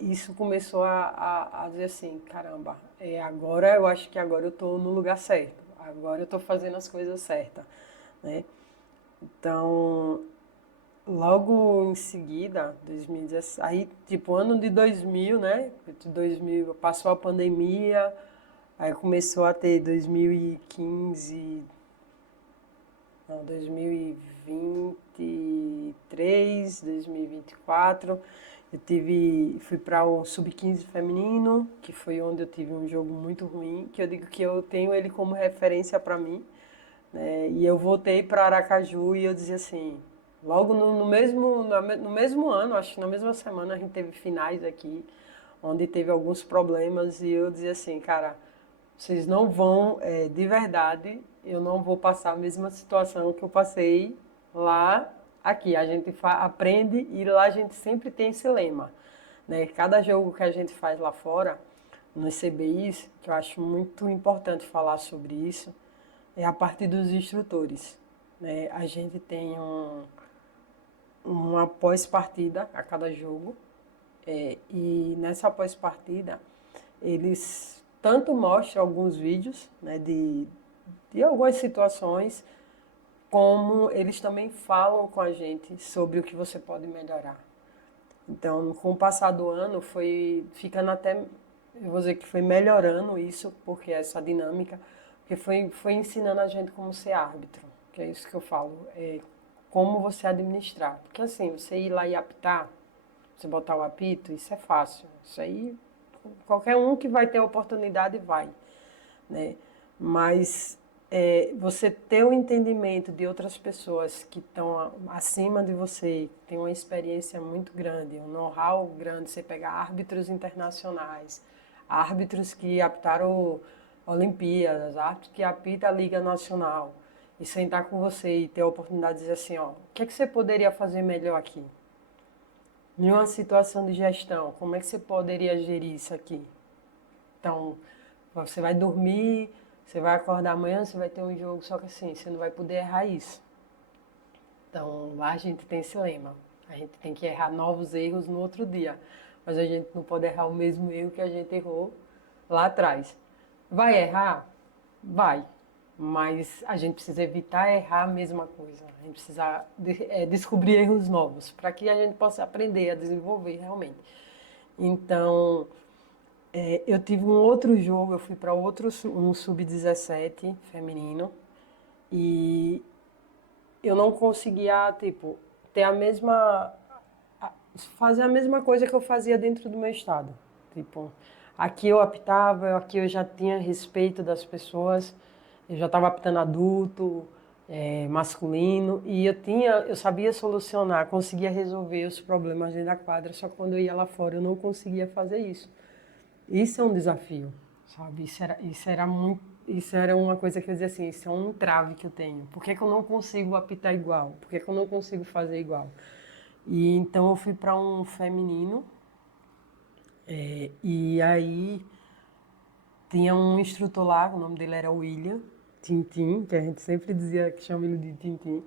isso começou a dizer assim, caramba, agora eu acho que agora eu estou no lugar certo, agora eu estou fazendo as coisas certas, né? Então, logo em seguida, 2017, aí tipo ano de 2000, né? De 2000, passou a pandemia, aí começou a ter 2015, não, 2023, 2024. Fui para o Sub-15 feminino, que foi onde eu tive um jogo muito ruim, que eu digo que eu tenho ele como referência para mim, né? E eu voltei para Aracaju e eu dizia assim, logo no mesmo ano, acho que na mesma semana a gente teve finais aqui, onde teve alguns problemas e eu dizia assim, cara, vocês não vão, de verdade, eu não vou passar a mesma situação que eu passei lá, aqui. A gente aprende e lá a gente sempre tem esse lema, né? Cada jogo que a gente faz lá fora, nos CBIs, que eu acho muito importante falar sobre isso, é a parte dos instrutores, né? A gente tem uma pós-partida a cada jogo, e nessa pós-partida eles tanto mostram alguns vídeos, né, de algumas situações, como eles também falam com a gente sobre o que você pode melhorar. Então, com o passar do ano, foi ficando até, eu vou dizer que foi melhorando isso, porque essa dinâmica, porque foi ensinando a gente como ser árbitro, que é isso que eu falo, como você administrar. Porque assim, você ir lá e apitar, você botar o apito, isso é fácil. Isso aí, qualquer um que vai ter a oportunidade vai, né? Mas você ter o entendimento de outras pessoas que estão acima de você, que têm uma experiência muito grande, um know-how grande, você pegar árbitros internacionais, árbitros que apitaram Olimpíadas, árbitros que apitam a Liga Nacional, e sentar com você e ter a oportunidade de dizer assim, ó, o que é que você poderia fazer melhor aqui? Em uma situação de gestão, como é que você poderia gerir isso aqui? Então, você vai dormir, você vai acordar amanhã, você vai ter um jogo, só que assim, você não vai poder errar isso. Então, lá a gente tem esse lema. A gente tem que errar novos erros no outro dia. Mas a gente não pode errar o mesmo erro que a gente errou lá atrás. Vai errar? Vai. Mas a gente precisa evitar errar a mesma coisa. A gente precisa descobrir erros novos para que a gente possa aprender a desenvolver realmente. Então, eu tive um outro jogo, eu fui para um sub-17 feminino e eu não conseguia, tipo, ter fazer a mesma coisa que eu fazia dentro do meu estado. Tipo, aqui eu apitava, aqui eu já tinha respeito das pessoas, eu já estava apitando adulto, masculino, e eu sabia solucionar, conseguia resolver os problemas dentro da quadra, só que quando eu ia lá fora eu não conseguia fazer isso. Isso é um desafio, sabe? Isso era uma coisa que eu dizia assim, isso é um entrave que eu tenho. Por que que eu não consigo apitar igual? Por que que eu não consigo fazer igual? E então eu fui para um feminino, e aí tinha um instrutor lá, o nome dele era William Tintim, que a gente sempre dizia que chama ele de Tintim.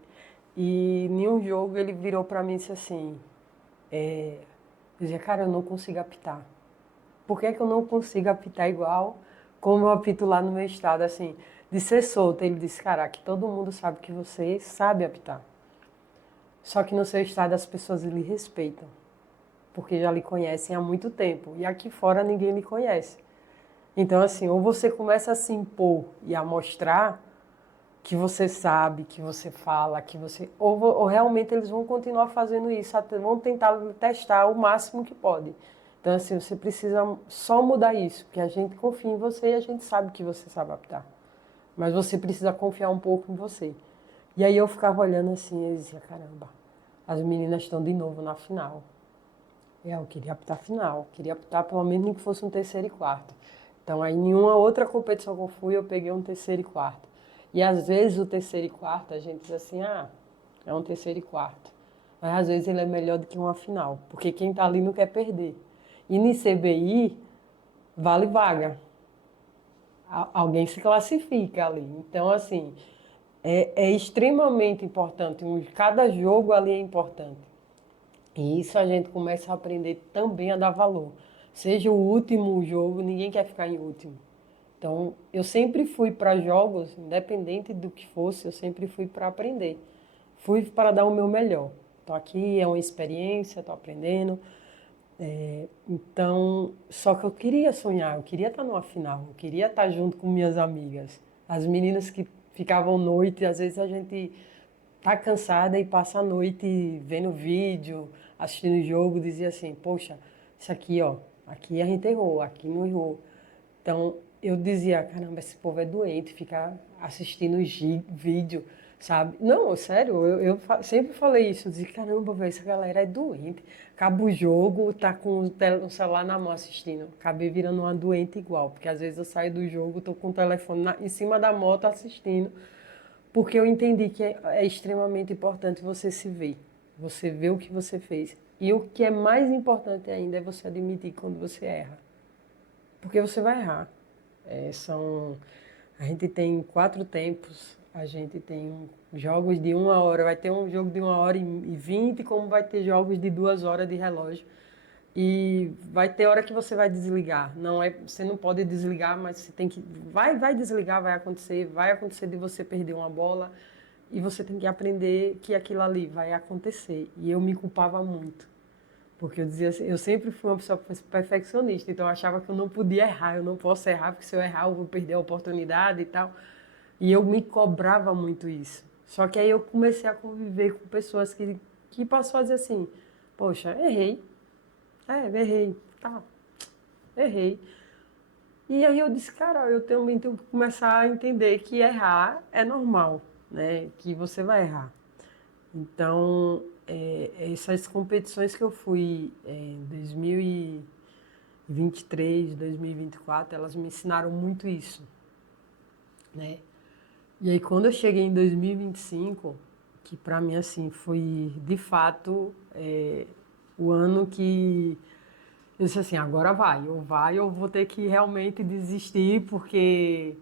E em um jogo ele virou para mim e disse assim, eu dizia, cara, eu não consigo apitar. Por que que eu não consigo apitar igual como eu apito lá no meu estado, assim, de ser solta? Ele disse, caraca, todo mundo sabe que você sabe apitar. Só que no seu estado as pessoas lhe respeitam. porque já lhe conhecem há muito tempo. E aqui fora ninguém lhe conhece. Então, assim, ou você começa a se impor e a mostrar que você sabe, que você fala, que você... Ou realmente eles vão continuar fazendo isso, vão tentar testar o máximo que pode. Então, assim, você precisa só mudar isso, porque a gente confia em você e a gente sabe que você sabe adaptar. Mas você precisa confiar um pouco em você. E aí eu ficava olhando assim e dizia, caramba, as meninas estão de novo na final. Eu queria apitar final, queria apitar pelo menos nem que fosse um terceiro e quarto. Então, aí, em nenhuma outra competição que eu fui, eu peguei um terceiro e quarto. E, às vezes, o terceiro e quarto, a gente diz assim, é um terceiro e quarto. Mas, às vezes, ele é melhor do que uma final, porque quem está ali não quer perder. E, no CBI, vale vaga. Alguém se classifica ali. Então, assim, é extremamente importante. Cada jogo ali é importante. E isso a gente começa a aprender também a dar valor. Seja o último jogo, ninguém quer ficar em último. Então, eu sempre fui para jogos, independente do que fosse, eu sempre fui para aprender. Fui para dar o meu melhor. Então, aqui é uma experiência, estou aprendendo. Então, só que eu queria sonhar, eu queria estar numa final, eu queria estar junto com minhas amigas. As meninas que ficavam noite, às vezes a gente tá cansada e passa a noite vendo vídeo, assistindo jogo, dizia assim, poxa, isso aqui, ó, aqui a gente errou, aqui não errou. Então, eu dizia, caramba, esse povo é doente, ficar assistindo vídeo, sabe? Não, sério, sempre falei isso, eu dizia, caramba, velho, essa galera é doente. Acaba o jogo, tá com o celular na mão assistindo. Acabei virando uma doente igual, porque às vezes eu saio do jogo, tô com o telefone em cima da moto assistindo, porque eu entendi que é extremamente importante você se ver, você ver o que você fez. E o que é mais importante ainda é você admitir quando você erra. Porque você vai errar. A gente tem 4 tempos, a gente tem jogos de 1 hora, vai ter um jogo de 1h20, como vai ter jogos de 2 horas de relógio. E vai ter hora que você vai desligar. Você não pode desligar, mas você tem que. Vai desligar, vai acontecer de você perder uma bola. E você tem que aprender que aquilo ali vai acontecer. E eu me culpava muito. Porque eu dizia assim, eu sempre fui uma pessoa perfeccionista, então eu achava que eu não podia errar, eu não posso errar, porque se eu errar eu vou perder a oportunidade e tal. E eu me cobrava muito isso. Só que aí eu comecei a conviver com pessoas que passou a dizer assim, poxa, errei. Errei. Tá, errei. E aí eu disse, cara, eu também tenho que começar a entender que errar é normal, né? Que você vai errar. Então, essas competições que eu fui em 2023, 2024, elas me ensinaram muito isso, né? E aí, quando eu cheguei em 2025, que para mim, assim, foi de fato o ano que eu disse assim, agora vai, ou vou ter que realmente desistir, porque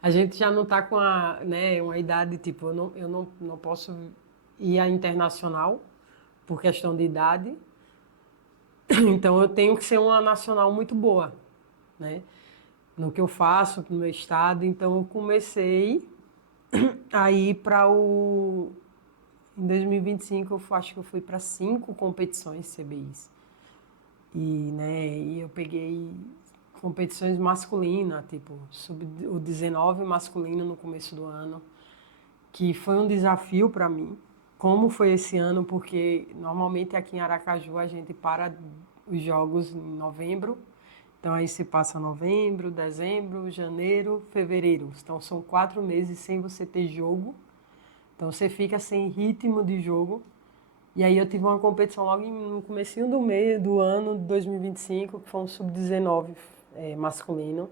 a gente já não está com uma idade, tipo, eu não posso ir à internacional por questão de idade, então eu tenho que ser uma nacional muito boa, né? No que eu faço, no meu estado, então eu comecei a ir para o... Em 2025 acho que eu fui para 5 competições CBIs. E eu peguei competições masculinas, tipo o 19 masculino no começo do ano, que foi um desafio para mim. Como foi esse ano, porque normalmente aqui em Aracaju a gente para os jogos em novembro, então aí se passa novembro, dezembro, janeiro, fevereiro. Então são 4 meses sem você ter jogo, então você fica sem ritmo de jogo. E aí eu tive uma competição logo no comecinho do ano de 2025, que foi um sub-19 masculino.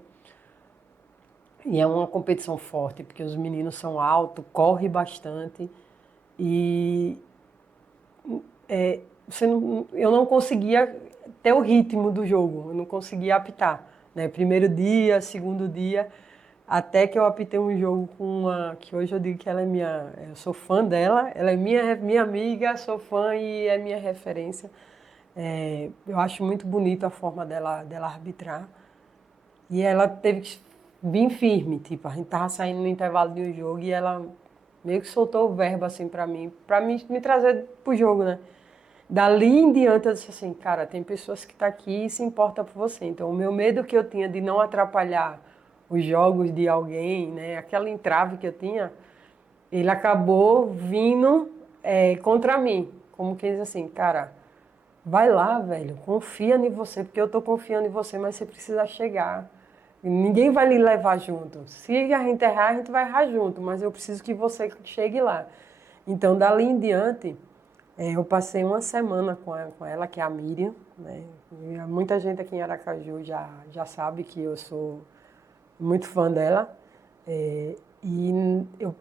E é uma competição forte, porque os meninos são altos, correm bastante. E eu não conseguia ter o ritmo do jogo, eu não conseguia apitar. Né? Primeiro dia, segundo dia, até que eu apitei um jogo com uma, que hoje eu digo que ela é eu sou fã dela, ela é minha amiga, sou fã e é minha referência. Eu acho muito bonita a forma dela arbitrar. E ela teve que vir firme, tipo, a gente tava saindo no intervalo de um jogo e ela meio que soltou o verbo assim pra mim me trazer pro jogo, né? Dali em diante eu disse assim, cara, tem pessoas que estão aqui e se importam por você. Então o meu medo que eu tinha de não atrapalhar os jogos de alguém, né, aquela entrave que eu tinha, ele acabou vindo contra mim. Como quem diz assim, cara, vai lá, velho, confia em você, porque eu estou confiando em você, mas você precisa chegar. Ninguém vai lhe levar junto. Se a gente errar, a gente vai errar junto, mas eu preciso que você chegue lá. Então, dali em diante, eu passei uma semana com ela, que é a Miriam, né? E muita gente aqui em Aracaju já sabe que eu sou muito fã dela.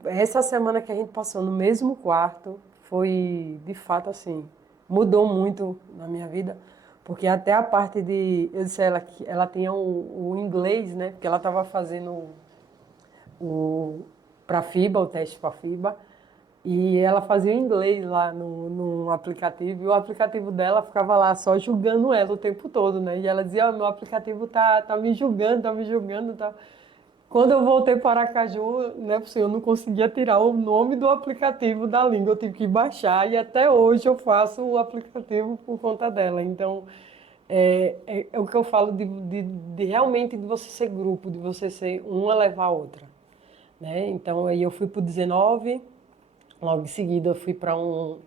Essa semana que a gente passou no mesmo quarto foi, de fato, assim, mudou muito na minha vida, porque até a parte de, eu disse a ela que ela tinha o inglês, né? Porque ela estava fazendo para a FIBA, o teste para a FIBA, e ela fazia inglês lá no aplicativo, e o aplicativo dela ficava lá só julgando ela o tempo todo, né? E ela dizia, meu aplicativo tá me julgando, tá me julgando, tá... Quando eu voltei para Aracaju, né, assim, eu não conseguia tirar o nome do aplicativo da língua, eu tive que baixar, e até hoje eu faço o aplicativo por conta dela. Então, é o que eu falo de realmente de você ser grupo, de você ser uma levar a outra, né? Então, aí eu fui para o 19, logo em seguida eu fui para o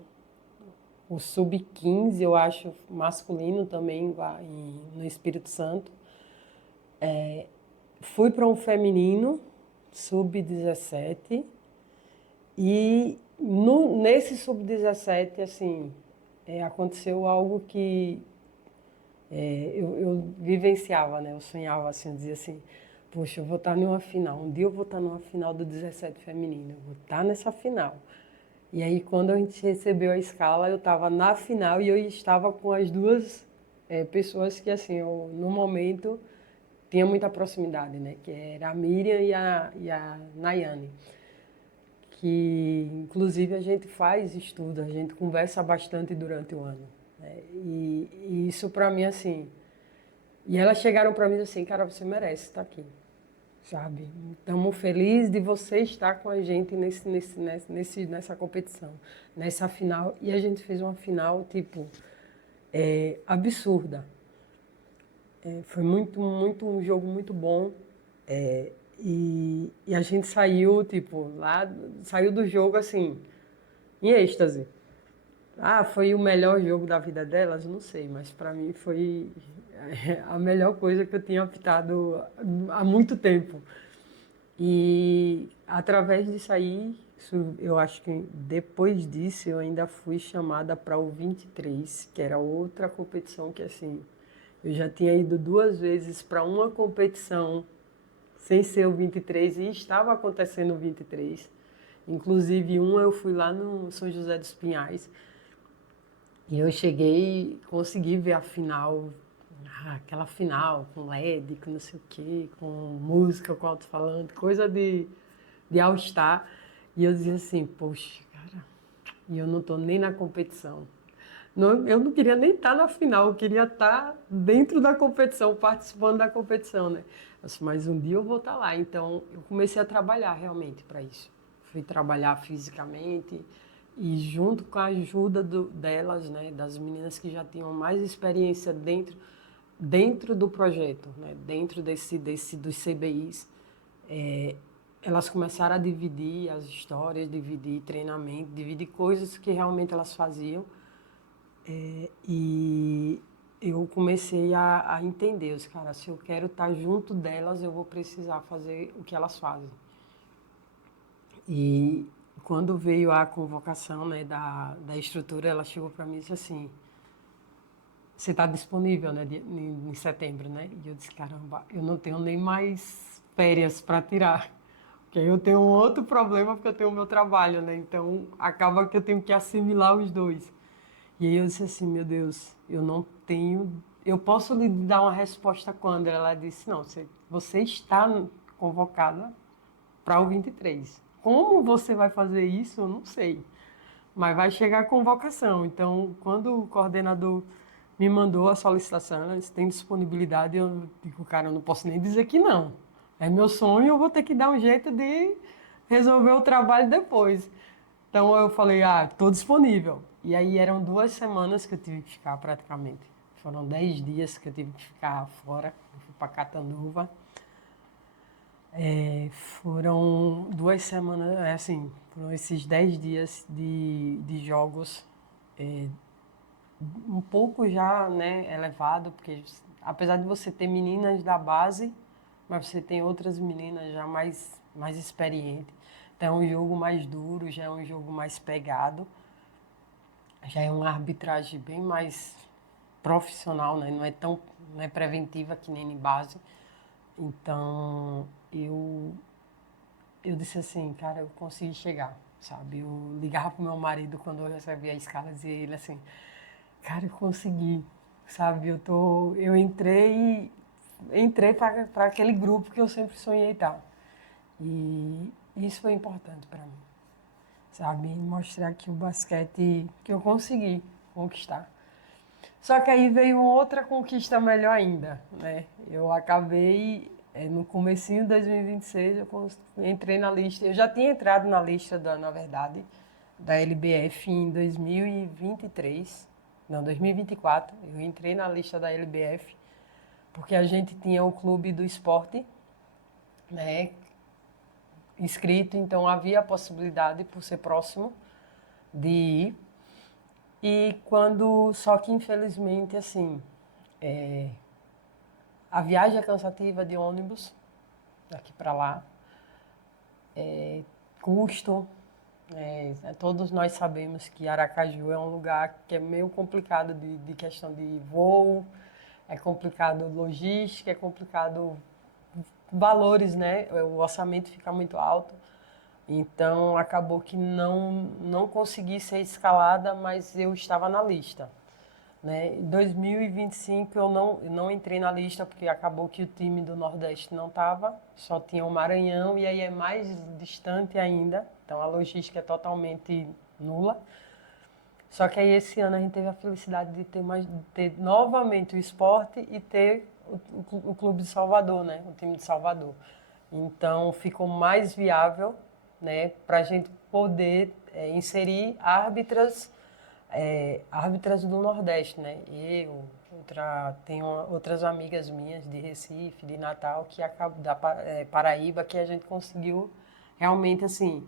sub-15, eu acho, masculino também, no Espírito Santo. Fui para um feminino, sub-17, e nesse sub-17, assim, aconteceu algo que eu vivenciava, né? Eu sonhava assim, eu dizia assim, poxa, eu vou estar numa final, um dia eu vou estar numa final do 17 feminino, eu vou estar nessa final. E aí, quando a gente recebeu a escala, eu estava na final e eu estava com as duas pessoas que, assim, eu, no momento, tinha muita proximidade, né? Que era a Miriam e a Nayane. Que, inclusive, a gente faz estudo, a gente conversa bastante durante o ano, né? E isso, para mim, assim... E elas chegaram para mim assim, cara, você merece estar aqui, sabe? Estamos felizes de você estar com a gente nessa competição, nessa final. E a gente fez uma final, tipo, absurda. Foi um jogo muito bom. E a gente saiu, tipo, lá, saiu do jogo assim, em êxtase. Ah, foi o melhor jogo da vida delas? Não sei, mas para mim foi a melhor coisa que eu tinha apitado há muito tempo. E através disso aí, eu acho que depois disso eu ainda fui chamada para o 23, que era outra competição que assim, eu já tinha ido 2 vezes para uma competição sem ser o 23 e estava acontecendo o 23. Inclusive uma eu fui lá no São José dos Pinhais e eu cheguei, consegui ver a final, aquela final com LED, com não sei o quê, com música, com alto-falante, coisa de All-Star. E eu dizia assim, poxa, cara, e eu não estou nem na competição. Não, eu não queria nem estar na final, eu queria estar dentro da competição, participando da competição, né? Eu disse, mas um dia eu vou estar lá. Então, eu comecei a trabalhar realmente para isso. Fui trabalhar fisicamente e junto com a ajuda delas, né, das meninas que já tinham mais experiência dentro do projeto, né, dentro dos CBIs, elas começaram a dividir as histórias, dividir treinamento, dividir coisas que realmente elas faziam. E eu comecei a entender, os caras, se eu quero estar junto delas, eu vou precisar fazer o que elas fazem. E quando veio a convocação, né, da estrutura, ela chegou para mim e disse assim, você está disponível, né, em setembro, né? E eu disse, caramba, eu não tenho nem mais férias para tirar. Porque aí eu tenho um outro problema, porque eu tenho o meu trabalho, né? Então, acaba que eu tenho que assimilar os dois. E aí eu disse assim, meu Deus, eu não tenho... Eu posso lhe dar uma resposta quando? Ela disse, não, você está convocada para o 23. Como você vai fazer isso, eu não sei. Mas vai chegar a convocação. Então, quando o coordenador me mandou a solicitação, ela disse, tem disponibilidade, eu digo, cara, eu não posso nem dizer que não. É meu sonho, eu vou ter que dar um jeito de resolver o trabalho depois. Então, eu falei, estou disponível. E aí eram 2 semanas que eu tive que ficar praticamente. Foram 10 dias que eu tive que ficar fora. Eu fui para Catanduva. Foram 2 semanas, assim, foram esses 10 dias de jogos, um pouco já, né, elevado, porque apesar de você ter meninas da base, mas você tem outras meninas já mais experientes. Então é um jogo mais duro, já é um jogo mais pegado, já é uma arbitragem bem mais profissional, né? Não é preventiva que nem em base. Então eu disse assim, cara, eu consegui chegar, sabe? Eu ligava pro meu marido quando eu recebia a escala, dizia ele assim, cara, eu consegui, sabe? Entrei para aquele grupo que eu sempre sonhei estar. E isso foi importante para mim, sabe? Mostrar que o basquete que eu consegui conquistar. Só que aí veio outra conquista melhor ainda, né? Eu acabei, no comecinho de 2026, entrei na lista, eu já tinha entrado na lista, na verdade, da LBF em 2023, não, 2024, eu entrei na lista da LBF, porque a gente tinha o clube do esporte, né, inscrito, então havia a possibilidade, por ser próximo, de ir. Só que infelizmente, assim, a viagem é cansativa de ônibus, daqui para lá, custo. Todos nós sabemos que Aracaju é um lugar que é meio complicado de questão de voo, é complicado logística, é complicado valores, né? O orçamento fica muito alto. Então acabou que não consegui ser escalada, mas eu estava na lista. Né? Em 2025 eu não entrei na lista porque acabou que o time do Nordeste não estava, só tinha o Maranhão e aí é mais distante ainda, então a logística é totalmente nula. Só que aí esse ano a gente teve a felicidade de ter novamente o esporte e ter o Clube de Salvador, né? O time de Salvador. Então ficou mais viável, né, para a gente poder inserir árbitras do Nordeste, né? Tenho outras amigas minhas de Recife, de Natal, Paraíba, que a gente conseguiu realmente assim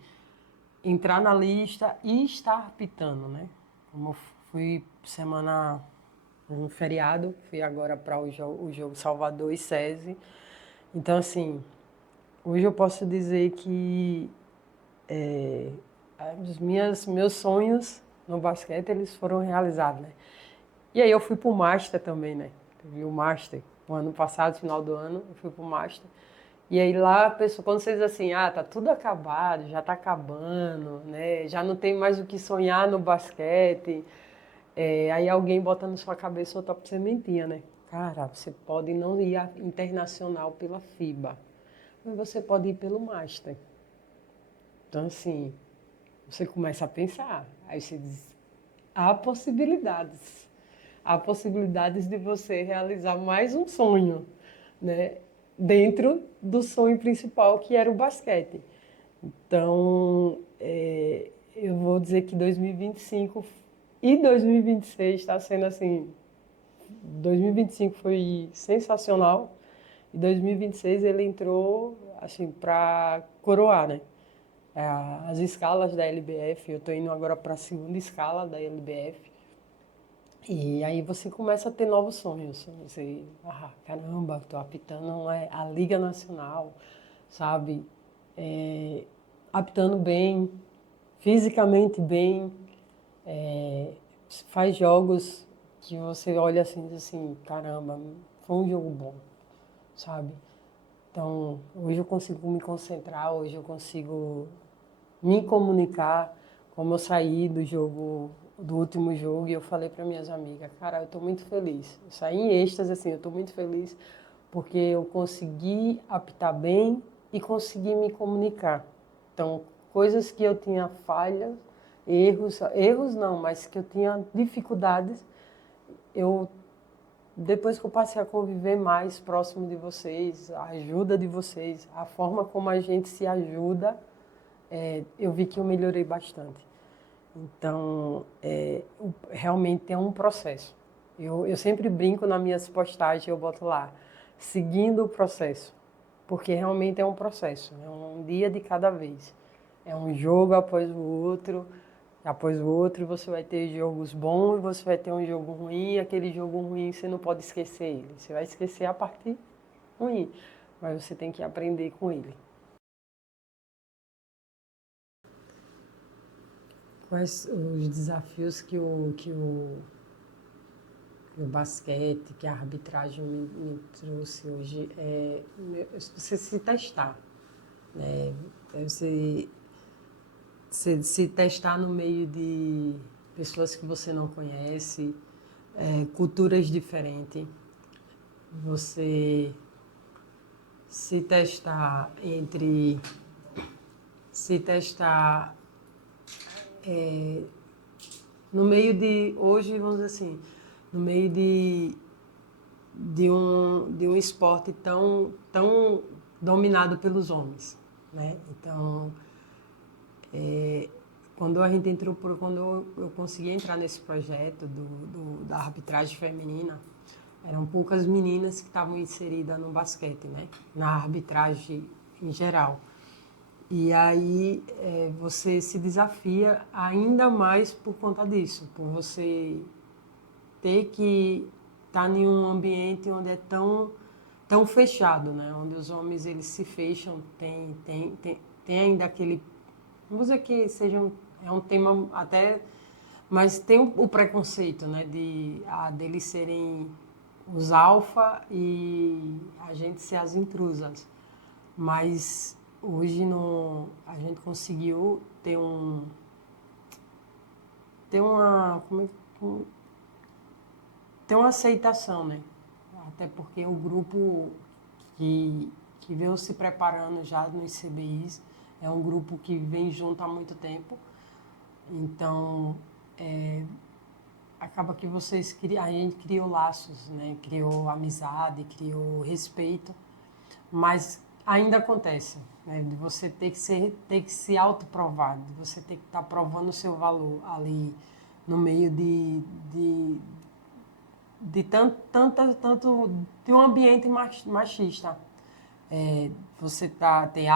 entrar na lista e estar pitando, né? Como eu fui no feriado, fui agora para o jogo Salvador e SESI. Então, assim, hoje eu posso dizer que meus sonhos no basquete, eles foram realizados, né? E aí eu fui pro Master também, né? Teve o Master, no ano passado, final do ano, eu fui pro Master. E aí lá, a pessoa, quando você diz assim, tá tudo acabado, já tá acabando, né? Já não tem mais o que sonhar no basquete. Aí alguém bota na sua cabeça outra sementinha, né? Cara, você pode não ir internacional pela FIBA, mas você pode ir pelo Master. Então, assim, você começa a pensar. Aí você diz, há possibilidades. Há possibilidades de você realizar mais um sonho, né? Dentro do sonho principal, que era o basquete. Então, eu vou dizer que 2025 e 2026 está sendo assim. 2025 foi sensacional e 2026 ele entrou assim para coroar, né? As escalas da LBF, eu estou indo agora para a segunda escala da LBF. E aí você começa a ter novos sonhos. Você, caramba, estou apitando a Liga Nacional, sabe? Apitando bem, fisicamente bem, faz jogos que você olha assim e diz assim, caramba, foi um jogo bom, sabe? Então, hoje eu consigo me concentrar, hoje eu consigo me comunicar, como eu saí do último jogo, e eu falei para minhas amigas, cara, eu estou muito feliz. Eu saí em êxtase, assim, eu estou muito feliz porque eu consegui apitar bem e consegui me comunicar. Então, coisas que eu tinha falhas, erros não, mas que eu tinha dificuldades, eu depois que eu passei a conviver mais próximo de vocês, a ajuda de vocês, a forma como a gente se ajuda, eu vi que eu melhorei bastante. Então, realmente é um processo. Eu sempre brinco nas minhas postagens, eu boto lá, seguindo o processo, porque realmente é um processo, é um dia de cada vez. É um jogo após o outro, e você vai ter jogos bons, você vai ter um jogo ruim, e aquele jogo ruim você não pode esquecer ele. Você vai esquecer a parte ruim, mas você tem que aprender com ele. Quais os desafios que o basquete, que a arbitragem me trouxe hoje você se testar, né? Você se testar no meio de pessoas que você não conhece, culturas diferentes, você se testar se testar no meio de, hoje, vamos dizer assim, no meio de um esporte tão dominado pelos homens, né? Então, quando eu consegui entrar nesse projeto da arbitragem feminina, eram poucas meninas que estavam inseridas no basquete, né? Na arbitragem em geral. E aí você se desafia ainda mais por conta disso, por você ter que estar em um ambiente onde é tão fechado, né? Onde os homens eles se fecham, tem ainda aquele, vamos dizer que é um tema até, mas tem o preconceito, né? Deles serem os alfa e a gente ser as intrusas. Mas hoje a gente conseguiu ter uma, ter uma aceitação, né? Até porque o grupo que veio se preparando já nos CBIs é um grupo que vem junto há muito tempo. Então, acaba que a gente criou laços, né? Criou amizade, criou respeito, mas ainda acontece, né? De você ter que se autoprovar, de você ter que estar provando o seu valor ali no meio de tanto de um ambiente machista. Você tem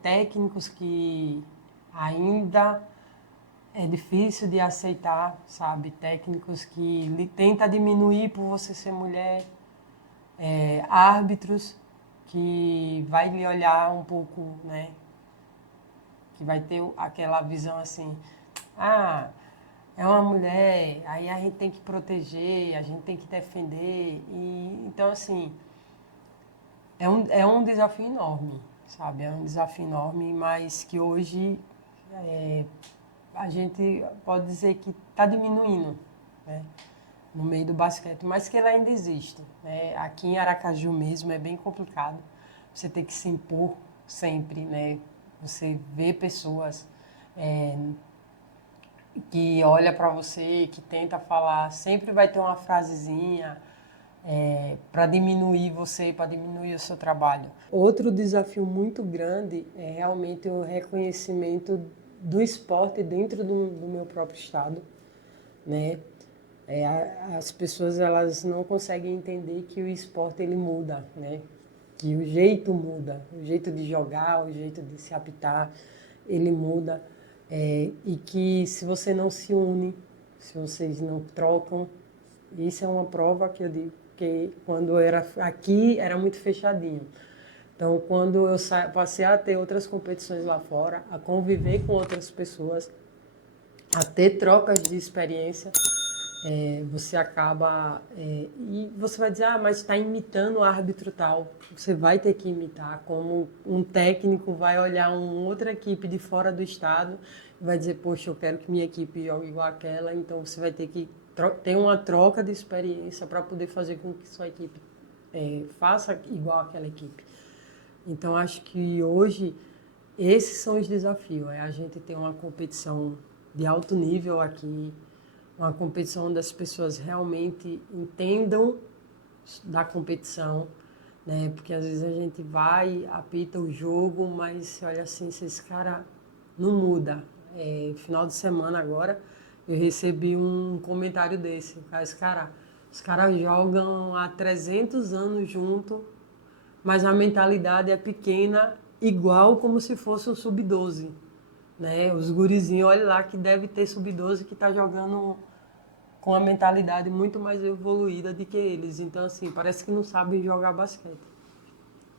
técnicos que ainda é difícil de aceitar, sabe? Técnicos que lhe tenta diminuir por você ser mulher, árbitros que vai lhe olhar um pouco, né? Que vai ter aquela visão assim, é uma mulher, aí a gente tem que proteger, a gente tem que defender. E, então, assim, é um desafio enorme, sabe? É um desafio enorme, mas que hoje a gente pode dizer que está diminuindo, né? No meio do basquete, mas que ele ainda existe, né? Aqui em Aracaju mesmo é bem complicado. Você tem que se impor sempre, né? Você vê pessoas que olha para você, que tenta falar, sempre vai ter uma frasezinha para diminuir você, para diminuir o seu trabalho. Outro desafio muito grande é realmente o reconhecimento do esporte dentro do meu próprio estado, né? As pessoas elas não conseguem entender que o esporte ele muda, né? Que o jeito muda, o jeito de jogar, o jeito de se apitar, ele muda. E que se você não se une, se vocês não trocam, isso é uma prova que eu digo que quando era aqui era muito fechadinho. Então, quando eu passei a ter outras competições lá fora, a conviver com outras pessoas, a ter trocas de experiência, você acaba e você vai dizer, mas está imitando o árbitro tal. Você vai ter que imitar, como um técnico vai olhar uma outra equipe de fora do estado e vai dizer, poxa, eu quero que minha equipe jogue igual aquela, então você vai ter que ter uma troca de experiência para poder fazer com que sua equipe faça igual aquela equipe. Então acho que hoje esses são os desafios, a gente tem uma competição de alto nível aqui, uma competição onde as pessoas realmente entendam da competição, né? Porque às vezes a gente vai, apita o jogo, mas olha assim, se esse cara não muda, Final de semana agora, eu recebi um comentário desse. Os caras jogam há 300 anos junto, mas a mentalidade é pequena, igual como se fosse um sub-12. Né? Os gurizinhos, olha lá que deve ter sub-12 que está jogando com a mentalidade muito mais evoluída do que eles. Então, assim, parece que não sabem jogar basquete.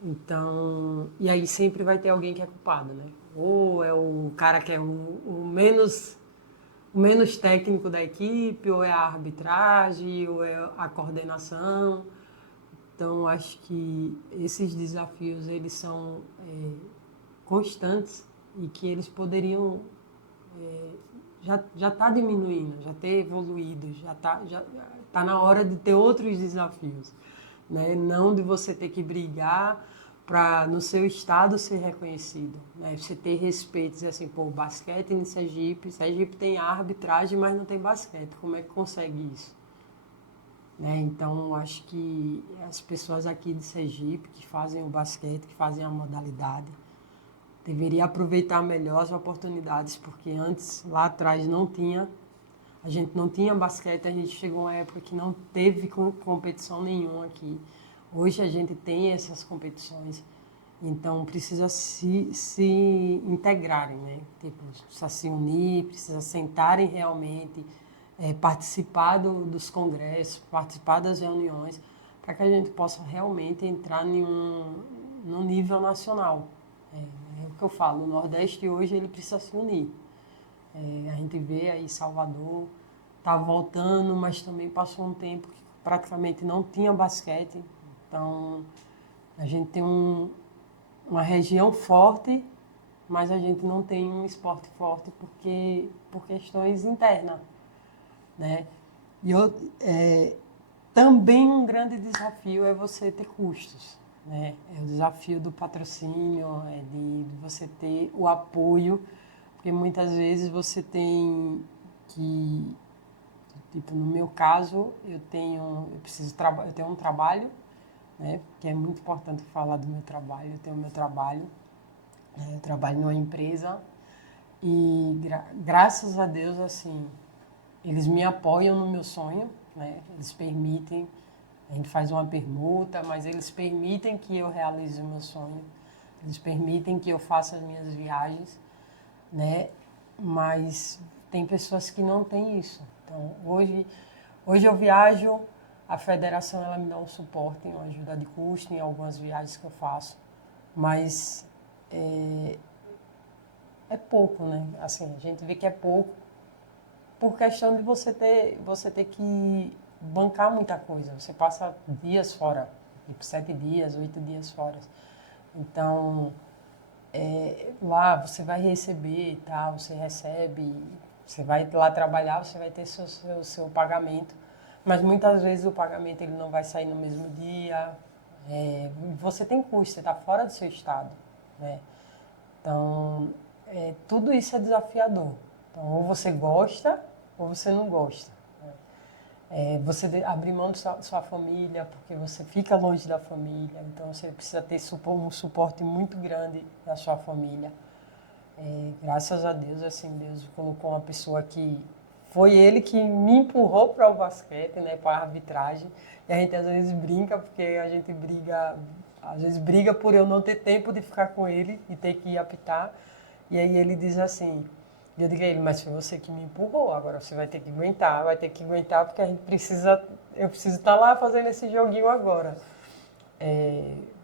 Então, e aí sempre vai ter alguém que é culpado, né? Ou é o cara que é o menos técnico da equipe, ou é a arbitragem, ou é a coordenação. Então, acho que esses desafios, eles são constantes e que eles poderiam já está diminuindo, já ter evoluído, já tá na hora de ter outros desafios, né? Não de você ter que brigar para no seu estado ser reconhecido, né? Você ter respeito, dizer assim, pô, basquete em Sergipe tem arbitragem, mas não tem basquete, como é que consegue isso? Né? Então, acho que as pessoas aqui de Sergipe que fazem o basquete, que fazem a modalidade, deveria aproveitar melhor as oportunidades, porque antes, lá atrás, a gente não tinha basquete, a gente chegou a uma época que não teve competição nenhuma aqui. Hoje a gente tem essas competições, então precisa se integrarem, né? Tipo, precisa se unir, precisa sentarem realmente, participar dos congressos, participar das reuniões, para que a gente possa realmente entrar num nível nacional. É o que eu falo, o Nordeste hoje ele precisa se unir. A gente vê aí Salvador, está voltando, mas também passou um tempo que praticamente não tinha basquete. Então, a gente tem uma região forte, mas a gente não tem um esporte forte por questões internas, né? E também um grande desafio é você ter custos, né? É o desafio do patrocínio, de você ter o apoio, porque muitas vezes você tem que, tipo, no meu caso, eu tenho um trabalho, né? Que é muito importante falar do meu trabalho. Eu tenho o meu trabalho, né? Eu trabalho numa empresa e graças a Deus, assim, eles me apoiam no meu sonho, né? Eles permitem, a gente faz uma permuta, mas eles permitem que eu realize o meu sonho. Eles permitem que eu faça as minhas viagens, né? Mas tem pessoas que não têm isso. Então, hoje eu viajo, a federação ela me dá um suporte, uma ajuda de custo em algumas viagens que eu faço, mas é pouco, né? Assim, a gente vê que é pouco por questão de você ter que bancar muita coisa. Você passa dias fora, tipo 7 dias, 8 dias fora. Então, lá você vai receber e tal, você recebe, você vai lá trabalhar, você vai ter seu pagamento, mas muitas vezes o pagamento ele não vai sair no mesmo dia, você tem custo, você está fora do seu estado, né? Então, tudo isso é desafiador. Então, ou você gosta ou você não gosta. Você abrir mão de sua família, porque você fica longe da família, então você precisa ter um suporte muito grande da sua família. Graças a Deus, assim, Deus colocou uma pessoa que foi ele que me empurrou para o basquete, né, para a arbitragem. E a gente às vezes brinca, porque a gente briga, às vezes briga por eu não ter tempo de ficar com ele e ter que ir apitar. E aí ele diz assim, eu digo a ele, mas foi você que me empurrou, agora você vai ter que aguentar porque eu preciso estar lá fazendo esse joguinho agora.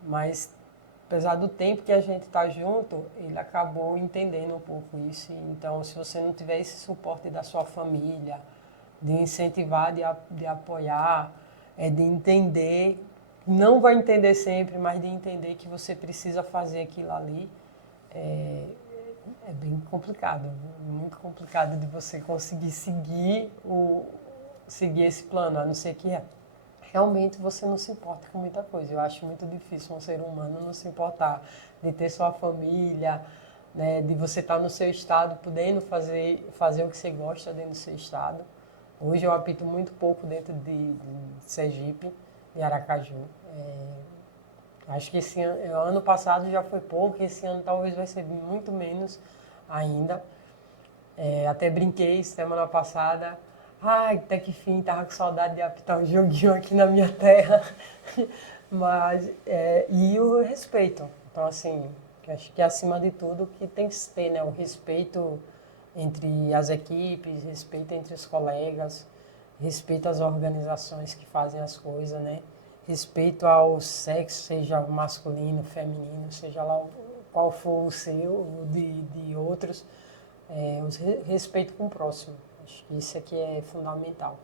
Mas apesar do tempo que a gente está junto, ele acabou entendendo um pouco isso. Então, se você não tiver esse suporte da sua família, de incentivar, de apoiar, de entender, não vai entender sempre, mas de entender que você precisa fazer aquilo ali, é bem complicado, muito complicado de você conseguir seguir esse plano, a não ser que realmente você não se importa com muita coisa. Eu acho muito difícil um ser humano não se importar de ter sua família, né, de você estar no seu estado, podendo fazer o que você gosta dentro do seu estado. Hoje eu apito muito pouco dentro de Sergipe, de Aracaju. Acho que esse ano passado já foi pouco, esse ano talvez vai ser muito menos ainda. Até brinquei semana passada. Ai, até que fim, tava com saudade de apitar um joguinho aqui na minha terra. Mas, e o respeito. Então, assim, eu acho que acima de tudo que tem que ter, né? O respeito entre as equipes, respeito entre os colegas, respeito às organizações que fazem as coisas, né? Respeito ao sexo, seja masculino, feminino, seja lá qual for o seu, o de outros. Respeito com o próximo. Acho que isso aqui é fundamental.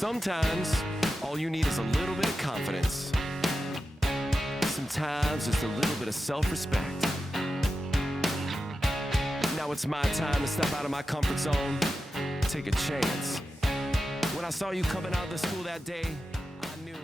Sometimes, all you need is a little bit of confidence. Sometimes, just a little bit of self-respect. Now it's my time to step out of my comfort zone, take a chance. When I saw you coming out of the school that day, I knew